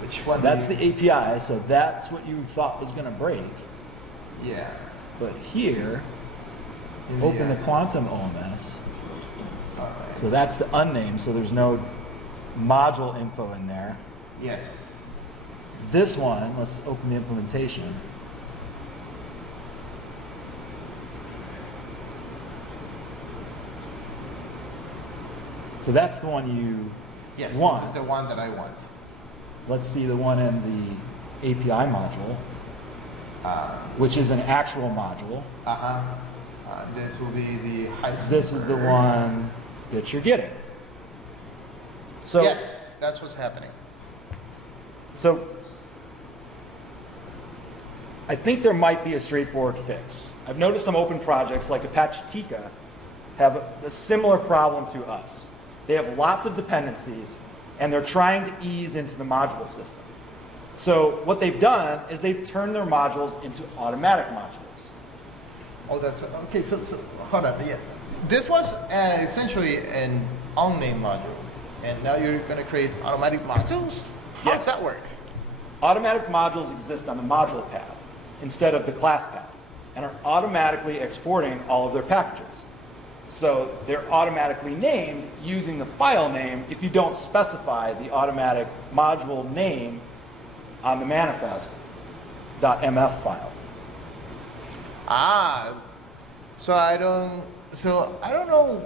Which one? That's the API, so that's what you thought was going to break. Yeah. But here, In open the Quantum OMS. All right. So that's the unnamed, so there's no module info in there. Yes. This one, let's open the implementation. So that's the one you Yes. want. This is the one that I want. Let's see the one in the API module, which is an actual module. This will be the high school. This is the one that you're getting. So Yes, that's what's happening. So I think there might be a straightforward fix. I've noticed some open projects like Apache Tika have a similar problem to us. They have lots of dependencies and they're trying to ease into the module system. So what they've done is they've turned their modules into automatic modules. Oh, that's okay. So hold on. Yeah, this was essentially an unnamed module, and now you're going to create automatic modules. How does that work? Automatic modules exist on the module path instead of the class path and are automatically exporting all of their packages. So they're automatically named using the file name if you don't specify the automatic module name on the manifest.mf file. Ah, so I don't know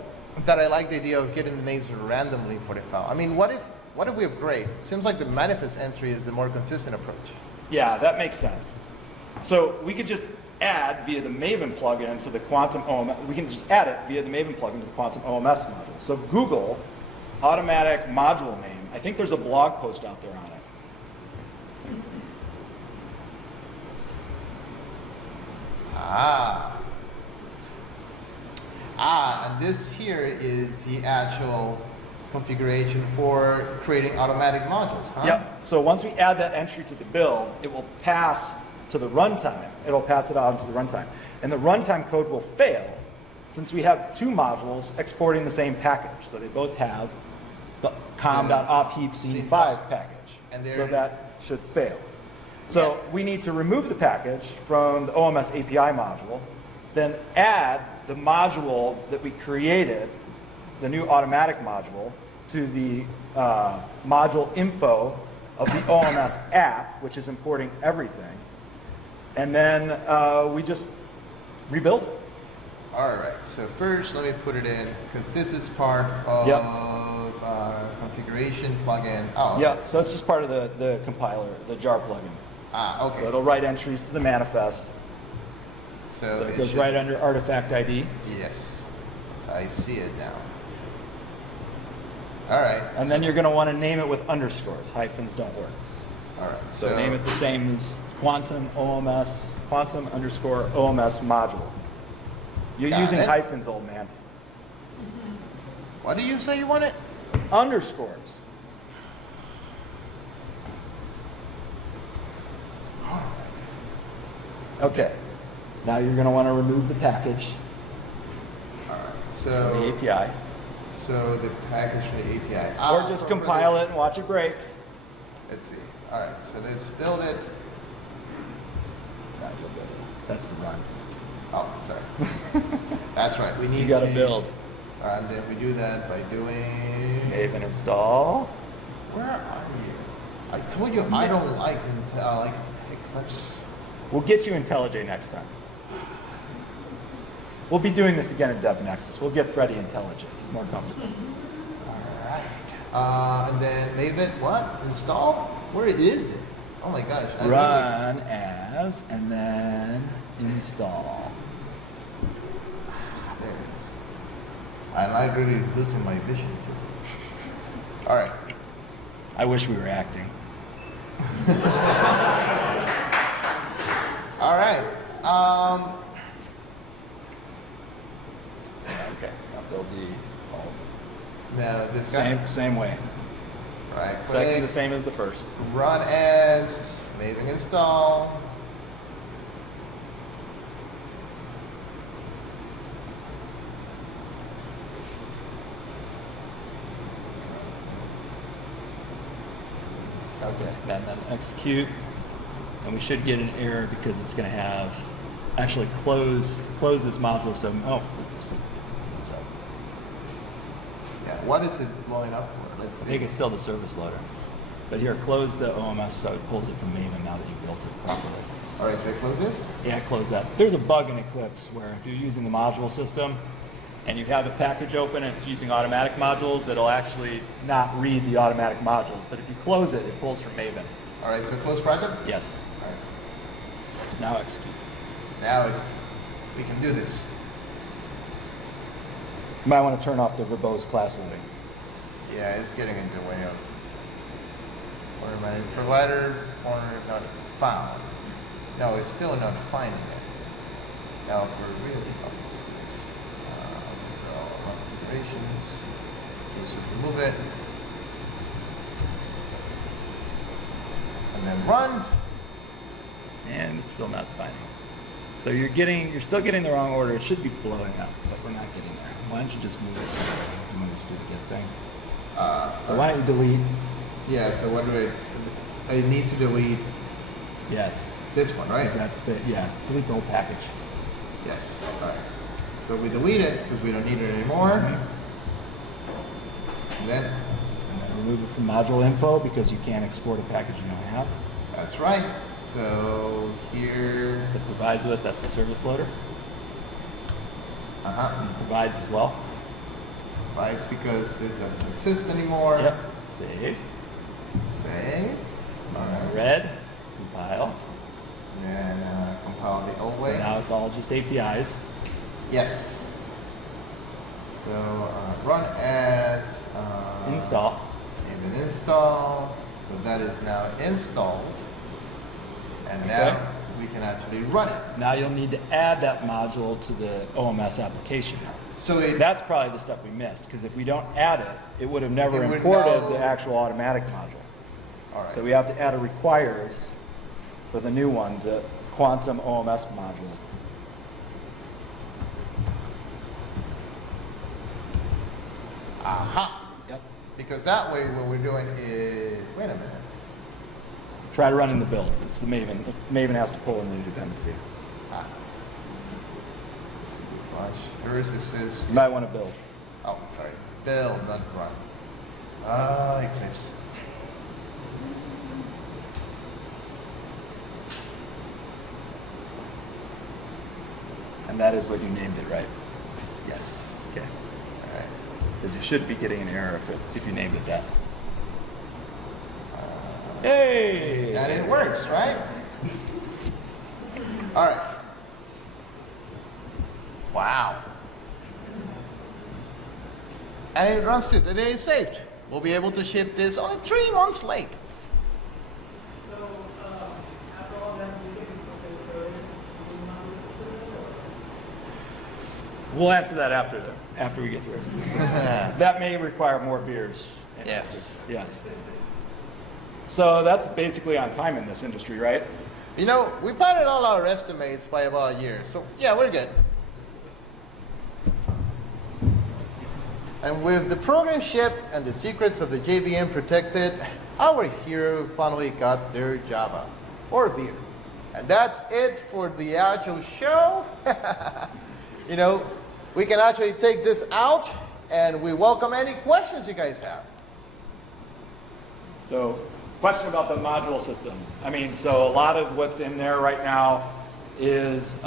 that I like the idea of getting the names randomly for the file. I mean, what if we upgrade? Seems like the manifest entry is the more consistent approach. Yeah, that makes sense. So we could just add via the Maven plugin to the Quantum OMS. We can just add it via the Maven plugin to the Quantum OMS module. So Google automatic module name. I think there's a blog post out there on it. And this here is the actual configuration for creating automatic modules, huh? Yep. So once we add that entry to the build, it will pass to the runtime. It'll pass it on to the runtime. And the runtime code will fail since we have two modules exporting the same package. So they both have the com.offheap scene5 package. And so that should fail. So we need to remove the package from the OMS API module, then add the module that we created, the new automatic module, to the module info of the OMS app, which is importing everything. And then we just rebuild it. All right, so first let me put it in, because this is part of configuration plugin. Oh, yeah, so it's just part of the compiler, the jar plugin. Ah, okay. So it'll write entries to the manifest. So it goes right under artifact ID. Yes, so I see it now. All right. And then you're going to want to name it with underscores. Hyphens don't work. All right. So name it the same as quantum OMS, quantum underscore OMS module. You're using hyphens, old man. What do you say you want it? Underscores. Okay. Now you're going to want to remove the package All right. from So the API. So the package for the API. Or just compile it and watch it break. Let's see. All right. So let's build it. That's the run. Oh, sorry. That's right. We need You got to build. And then we do that by doing. Maven install. Where are you? I told you I don't like Eclipse. We'll get you IntelliJ next time. We'll be doing this again at DevNexus. We'll get Freddy IntelliJ more comfortable. All right. And then Maven, what? Install? Where is it? Oh my gosh. Run as, and then install. There it is. I'm like really losing my vision too. All right. I wish we were acting. All right. Okay, I'll build the Now this guy. same way. Right. Second the same as the first. Run as Maven install. Okay, and then execute, and we should get an error because it's going to have actually close this module. So Yeah. What is it blowing up for? Let's see. I think it's still the service loader. But here, close the OMS so it pulls it from Maven now that you've built it properly. All right. So I close this. Yeah, close that. There's a bug in Eclipse where if you're using the module system and you have a package open and it's using automatic modules, it'll actually not read the automatic modules. But if you close it, it pulls from Maven. All right. So close project. Yes. All right. Now execute. Now we can do this. You might want to turn off the verbose class loading. Yeah, it's getting in the way of. Order managed provider, order not found. No, it's still not finding it. Now for really let's do this. So run configurations. Just remove it. And then run. And it's still not finding it. So you're still getting the wrong order. It should be blowing up, but we're not getting there. Why don't you just move it? Move to the good thing. So why don't you delete? Yeah, so what do I need to delete Yes. this one, right? That's delete the whole package. Yes. All right. So we delete it because we don't need it anymore. And then, Remove it from module info because you can't export a package you don't have. that's right. So here, It provides with, that's the service loader. uh-huh. Provides as well. Right, it's because this doesn't exist anymore. Yep. Save. Save. All right. Red. Compile. Then compile the old way. So now it's all just APIs. Yes. So run as Install. Maven Install. So that is now installed. And now we can actually run it. Now you'll need to add that module to the OMS application. So That's probably the step we missed, because if we don't add it, it would have never It would imported know- the actual automatic module. all right. So we have to add a requires for the new one, the Quantum OMS module. Aha. Yep. Because that way what we're doing is, wait a minute. Try running the build. It's the Maven. Maven has to pull in the new dependency. Ah. Gosh, heuristic says, You might want to build. oh, sorry, build, not run. Ah, Eclipse. And that is what you named it, right? Yes. Okay. All right. Because you should be getting an error if you named it that. Hey! And it works, right? All right. Wow. And it runs to the day it's saved. We'll be able to ship this only 3 months late. So, after all that, do you think it's okay to throw it in the module system? We'll answer that after we get through it. That may require more beers. Yes. Yes. So that's basically on time in this industry, right? You know, we padded all our estimates by about a year. So, yeah, we're good. And with the program shipped and the secrets of the JVM protected, our hero finally got their Java or beer. And that's it for the actual show. You know, we can actually take this out and we welcome any questions you guys have. So, question about the module system. I mean, so a lot of what's in there right now is,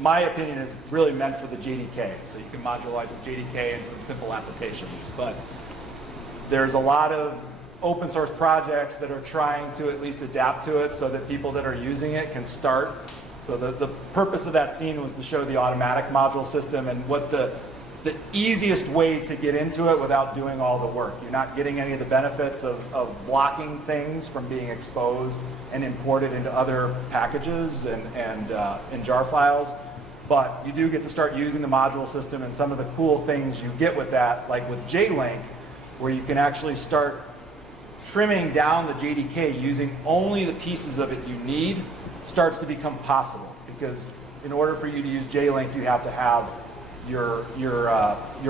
my opinion, is really meant for the JDK. So you can modularize the JDK in some simple applications. But there's a lot of open source projects that are trying to at least adapt to it so that people that are using it can start. So the purpose of that scene was to show the automatic module system and what the easiest way to get into it without doing all the work. You're not getting any of the benefits of blocking things from being exposed and imported into other packages and jar files. But you do get to start using the module system, and some of the cool things you get with that, like with JLink, where you can actually start trimming down the JDK using only the pieces of it you need, starts to become possible. Because in order for you to use JLink, you have to have your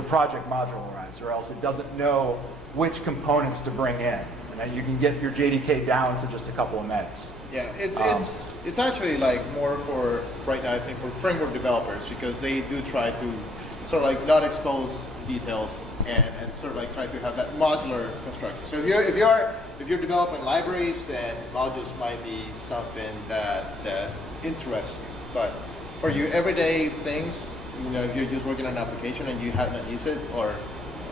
project modularized, or else it doesn't know which components to bring in. And then you can get your JDK down to just a couple of megs. Yeah, it's actually like more for right now, I think, for framework developers, because they do try to sort of like not expose details and sort of like try to have that modular construction. So if you're developing libraries, then modules might be something that interests you. But for your everyday things, you know, if you're just working on an application and you have not used it, or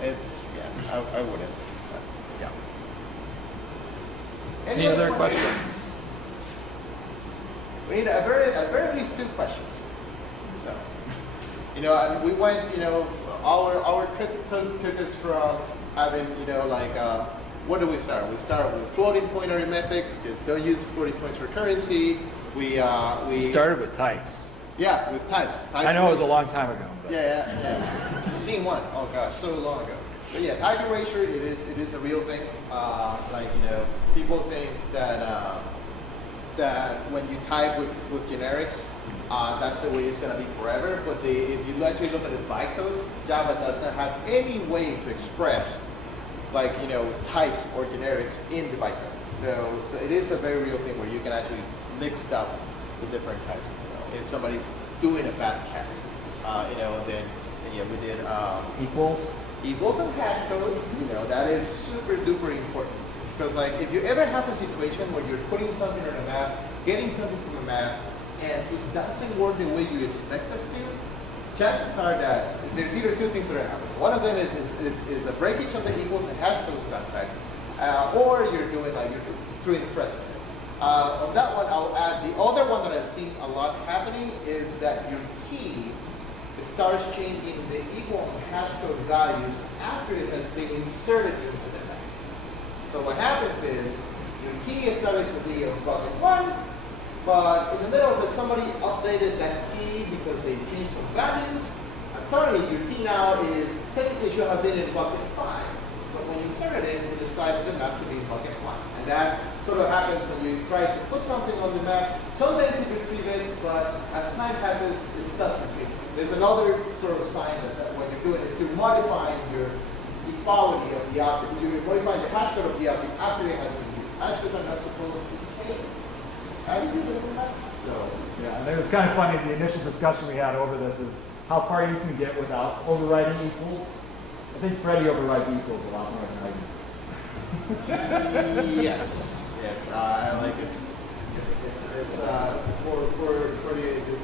it's, yeah, I wouldn't. Yeah. Any other questions? We need at very least 2 questions. So, you know, and we went, you know, our trip took us from having, you know, like, what do we start? We start with floating point arithmetic, just don't use floating points for currency. We started with types. Yeah, with types. I know it was a long time ago. But. Yeah. It's a scene 1. Oh gosh, so long ago. But yeah, type erasure, it is a real thing. Like, you know, people think that when you type with generics, that's the way it's going to be forever. But if you actually look at the bytecode, Java does not have any way to express, like, you know, types or generics in the bytecode. So it is a very real thing where you can actually mix up the different types, you know, if somebody's doing a bad cast. and then we did Equals. equals and hash code. That is super duper important because like if you ever have a situation where you're putting something on a map, getting something from the map, and it doesn't work the way you expect it to, chances are that there's either two things that are happening. One of them is a breakage of the equals and hash codes contract, or you're doing threads. On that one, I'll add the other one that I've seen a lot happening is that your key starts changing the equal and hash code values after it has been inserted into the map. So what happens is your key is starting to be on bucket 1, but in the middle of it, somebody updated that key because they changed some values, and suddenly your key now is technically should have been in bucket 5, but when you inserted it, it decided the map to be in bucket 1. And that sort of happens when you try to put something on the map. Sometimes it retrieves it, but as time passes, it stops retrieving. There's another sort of sign that what you're doing is you're modifying your equality of the object. You're modifying the hash code of the object after it has been used. Hash codes are not supposed to change. How do you do that? So, Yeah, and it was kind of funny, the initial discussion we had over this is how far you can get without overriding equals. I think Freddy overrides equals a lot more than I do. yes, I like it. It's for the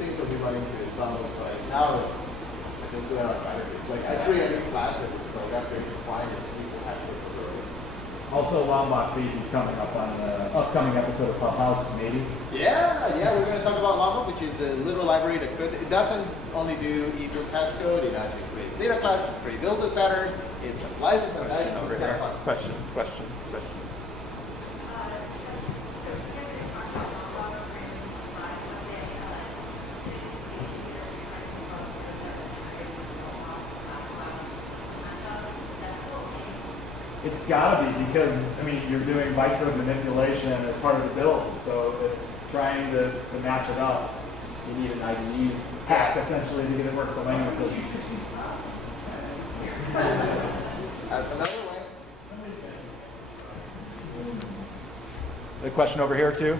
things that we run into, it's almost like now it's I just do it automatically. It's like I create a new class and it's like after you define it, people have to do it. Also, Lombok beat coming up on the upcoming episode of Clubhouse, maybe. Yeah, we're going to talk about Lombok, which is a little library that it doesn't only do equals hash code, it actually creates data classes, pre-builds a pattern, it applies it and dices, it's kind of fun. Question. It's got to be because, I mean, you're doing bytecode manipulation as part of the build, so trying to match it up, you need an IDE hack essentially to get it work the language. That's another way. The question over here too?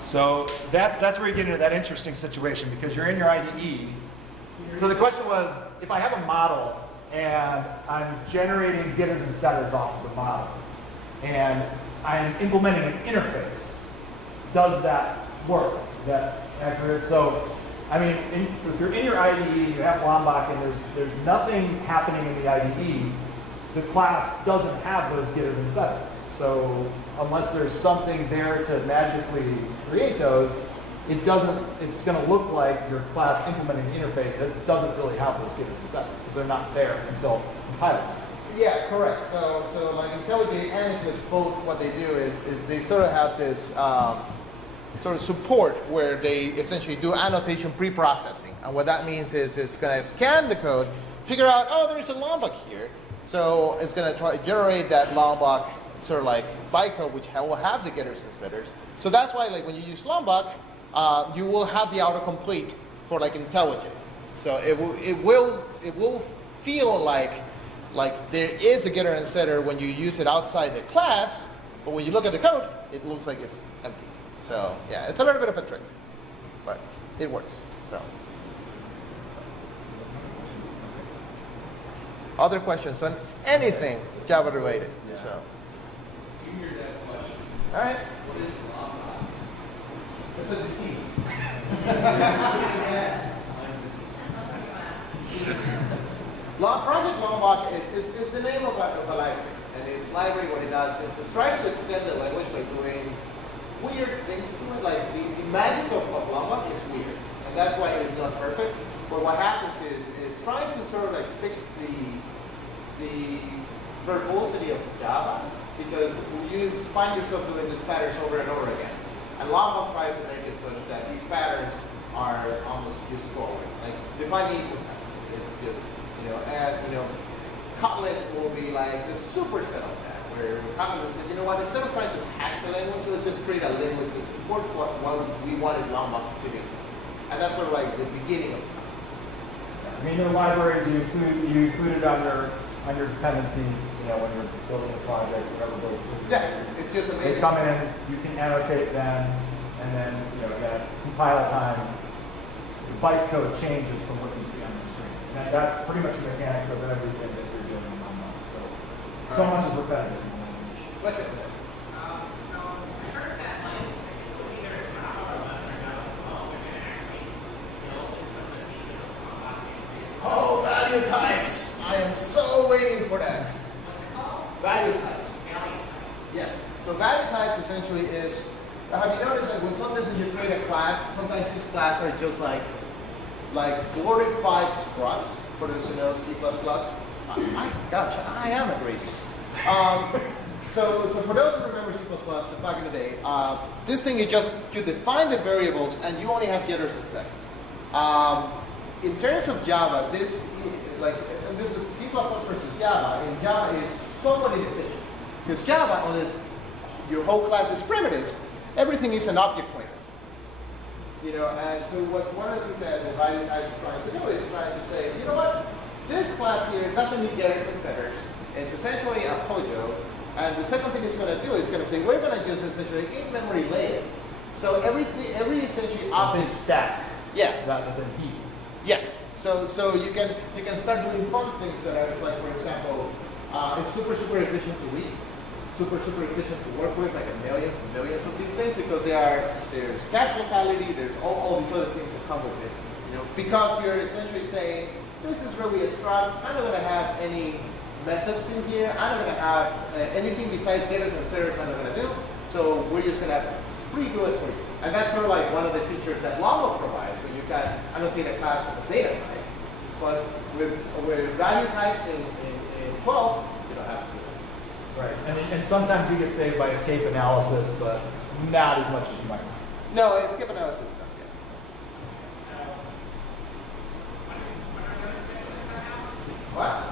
So that's where you get into that interesting situation because you're in your IDE. So the question was, if I have a model and I'm generating getters and setters off of the model, and I'm implementing an interface, does that work? Is that accurate? So, I mean, if you're in your IDE, you have Lombok, and there's nothing happening in the IDE, the class doesn't have those getters and setters. So unless there's something there to magically create those, it's going to look like your class implementing the interface doesn't really have those getters and setters because they're not there until compiled. Yeah, correct. So like IntelliJ and Eclipse, both what they do is they sort of have this sort of support where they essentially do annotation pre-processing. And what that means is it's going to scan the code, figure out, oh, there's a Lombok here. So it's going to try to generate that Lombok sort of like bytecode, which will have the getters and setters. So that's why, like when you use Lombok, you will have the autocomplete for like IntelliJ. So it will feel like there is a getter and setter when you use it outside the class, but when you look at the code, it looks like it's empty. So yeah, it's a little bit of a trick, but it works. So other questions on anything Java related? So. You hear that question. All right. What is Lombok? It's a disease. Project Lombok is the name of a library, and its library, what it does is it tries to extend the language by doing weird things to it. Like the magic of Lombok is weird, and that's why it is not perfect. But what happens is it's trying to sort of like fix the verbosity of Java, because you find yourself doing these patterns over and over again. And Lombok tries to make it such that these patterns are almost useful. Like defining equals is just, and Kotlin will be like the superset of that. where Paulin said, you know what, instead of trying to hack the language, let's just create a language that supports what we wanted Llama to do. And that's sort of like the beginning of it. I mean, in the libraries, you include it on your dependencies, you know, when you're building a project, whatever goes through. Yeah, it's just They amazing. come in, you can annotate them, and then, you know, again, compile time, the bytecode changes from what you see on the screen. And that's pretty much the mechanics of everything that you're doing in Llama. So much is repetitive in the language. What's it? So I heard that like it was either Java or Java 12, they're gonna actually build in some of the features of Oms Api. Oh, value types. I am so waiting for that. What's it called? Value types. Value types. Yes. So value types essentially is, have you noticed that when sometimes you create a class, sometimes these classes are just like glorified struts, for those who know C++. Gosh, I am a great. So for those who remember C++ back in the day, this thing is just, you define the variables and you only have getters and setters. In terms of Java, this is C++ versus Java, and Java is somewhat inefficient. Because Java, unless your whole class is primitives, everything is an object pointer. You know, and so one of the things that the value type is trying to do is trying to say, you know what, this class here doesn't need getters and setters. It's essentially a POJO. And the second thing it's going to do is going to say, we're going to just essentially in-memory layer. So every essentially object stack. Yeah. Rather than heap. Yes. So you can start doing fun things that are like, for example, it's super efficient to read, super efficient to work with, like millions and millions of these things, because there's cache locality, there's all these other things that come with it. You know, because you're essentially saying, this is really a struct. I'm not going to have any methods in here. I'm not going to have anything besides getters and setters I'm not going to do. So we're just going to pre-do it for you. And that's sort of like one of the features that Llama provides, when you can annotate a class as a data type. But with value types in 12, you don't have to do that. Right. And sometimes you get saved by escape analysis, but not as much as you might. No, escape analysis stuff, yeah. What?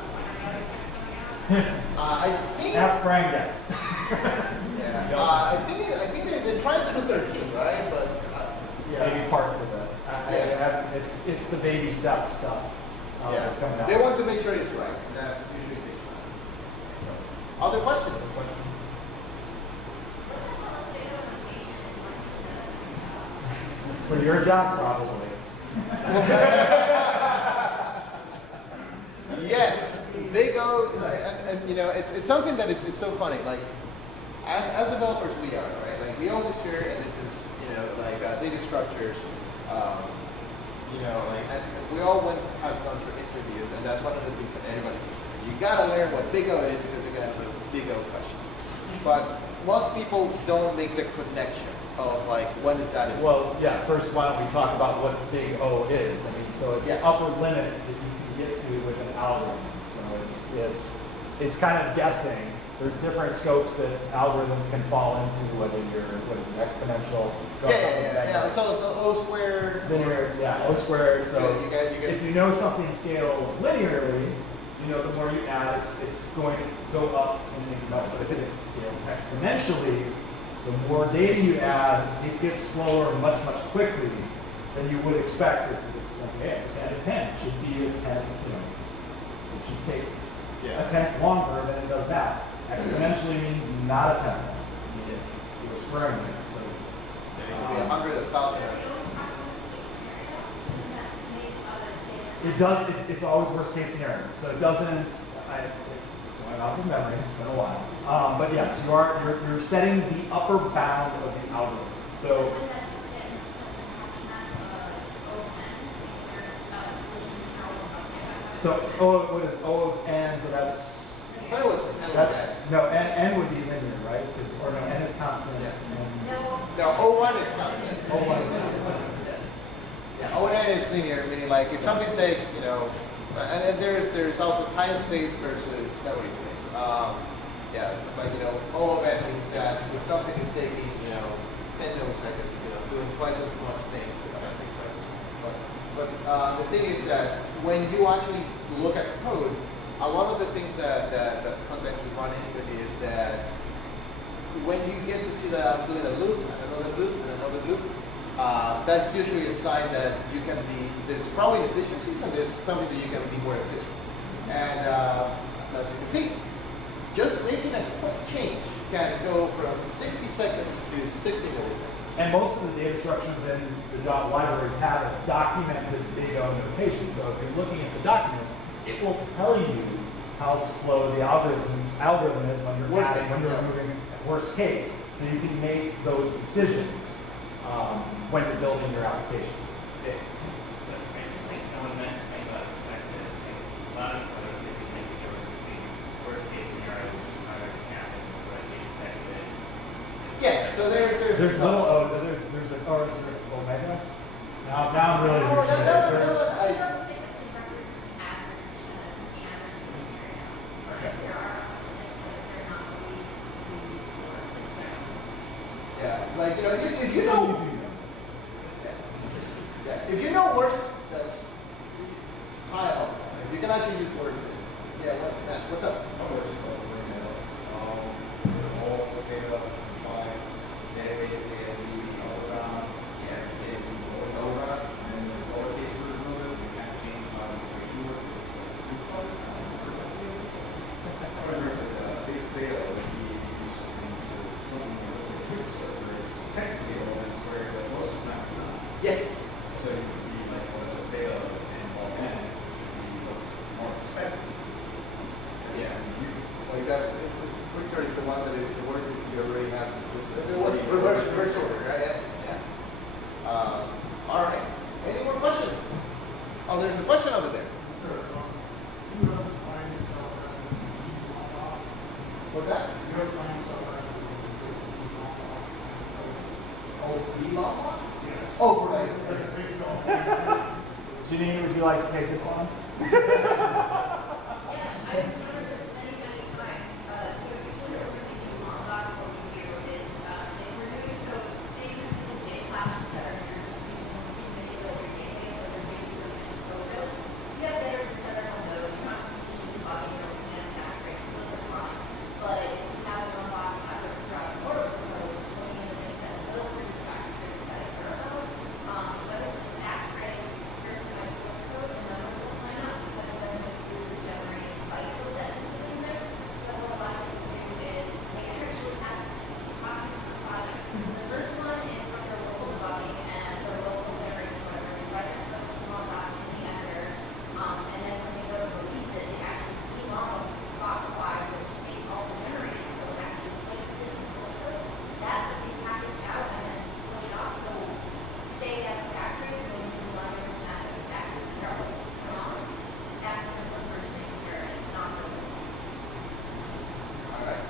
I think. Ask Brian Getz. Yeah. I think they're trying to do 13, right? But yeah. Maybe parts of it. It's the baby step stuff that's coming out. They want to make sure it's right. And that usually takes time. So, other questions? For your job, probably. Yes, they go, and you know, it's something that it's so funny. Like, as developers, we are right. Like, we always hear, and this is, you know, like data structures. You know, like, and we all have gone through interviews, and that's one of the things that everybody says. You gotta learn what big O is because you're gonna have a big O question. But most people don't make the connection of like, when is that? Well, yeah. First, why don't we talk about what big O is? I mean, so it's the upper limit that you can get to with an algorithm. So it's kind of guessing. There's different scopes that algorithms can fall into, whether you're exponential. Yeah. So O squared. Linear, O squared. So you get if you know something scales linearly, you know the more you add, it's going to go up and then go up. But if it scales exponentially, the more data you add, it gets slower much quickly than you would expect if it's like, hey, it's at a 10. It should be a 10, you know, it should take a tenth longer than it does now. Exponentially means not a tenth. You're squaring it. So it's it could be 100, 1,000. It does. It's always worst case scenario. So it doesn't. Going off of memory. It's been a while. But yes, you're setting the upper bound of the algorithm. So. So what is O of n? So that's. I thought it was n would be linear, right? Or no, n is constant. Yes. No, O1 is constant. O1 is constant. Yes. Yeah, O1 is linear, meaning like if something takes, you know, and there's also time space versus memory space. But you know, O of n means that if something is taking, you know, 10 milliseconds, you know, doing twice as much things, it's going to take twice as much. But the thing is that when you actually look at the code, a lot of the things that sometimes we run into is that when you get to see that I'm doing a loop and another loop and another loop, that's usually a sign that you can be, there's probably inefficiencies and there's something that you can be more efficient. And as you can see, just making a quick change can go from 60 seconds to 60 milliseconds. And most of the data structures in the Java libraries have a documented big O notation. So if you're looking at the documents, it will tell you how slow the algorithm is when you're Worst adding, case, when you're yeah. moving, worst case. So you can make those decisions when you're building your applications. Okay. But I think someone mentioned something about expected. A lot of other people make the difference between worst case scenario, which is not going to happen, is what they expected. Yes, so there's Little O, there's an O, is there omega? Now I'm really No, interested. There's- yeah, like, you know, if you know, yeah, if you know words, that's high up. If you can actually use words, yeah, what's up? Yes. So you could be like, what's a fail and all that, more expected. Yeah. Like that's, quick start is the one that is the words that you already have. It was reverse order, right? Yeah. All right. Any more questions? Oh, there's a question over there. What's that? Oh, right. Janine, would you like to take this one? Yes, I've covered this many, many times. So usually when we're using Mongodb, what we do is if we're doing so, say you have the J classes that are here just using them to manipulate your database, so they're basically just programs. You have betters and setters on those. You're not using debugging or looking at stack trace. Those are fine. But if you have a Mongodb, you have a order flow, looking at the things that will produce stack trace that I care about. Whether it's stack trace versus my source code, and numbers will line up because it doesn't include the generated byte code that's included in there. So what a lot of people do is they actually have copies of the product. The first one is from their local debugging and their local generation, whatever. They write it from the Mongodb in the editor. And then when they go to release it, they actually debug Modify, which takes all the generated code and actually places it in the source code. That's what they package out and then push off. So say that stack trace and then you can run your match up exactly wrong. That's the first version here. It's not the All right.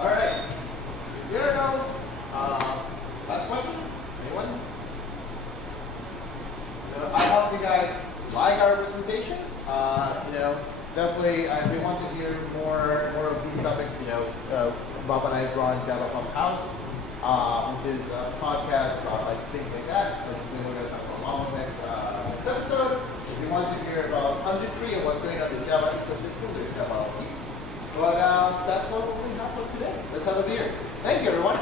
All right. Here we go. Last question. Anyone? I hope you guys like our presentation. You know, definitely, we want to hear more of these topics. You know, Bob and I run Java Pump House, which is a podcast about like things like that. Like we're going to talk about next episode. If you want to hear about 100 and what's going on in the Java ecosystem, there's Java. But that's all we have for today. Let's have a beer. Thank you, everyone.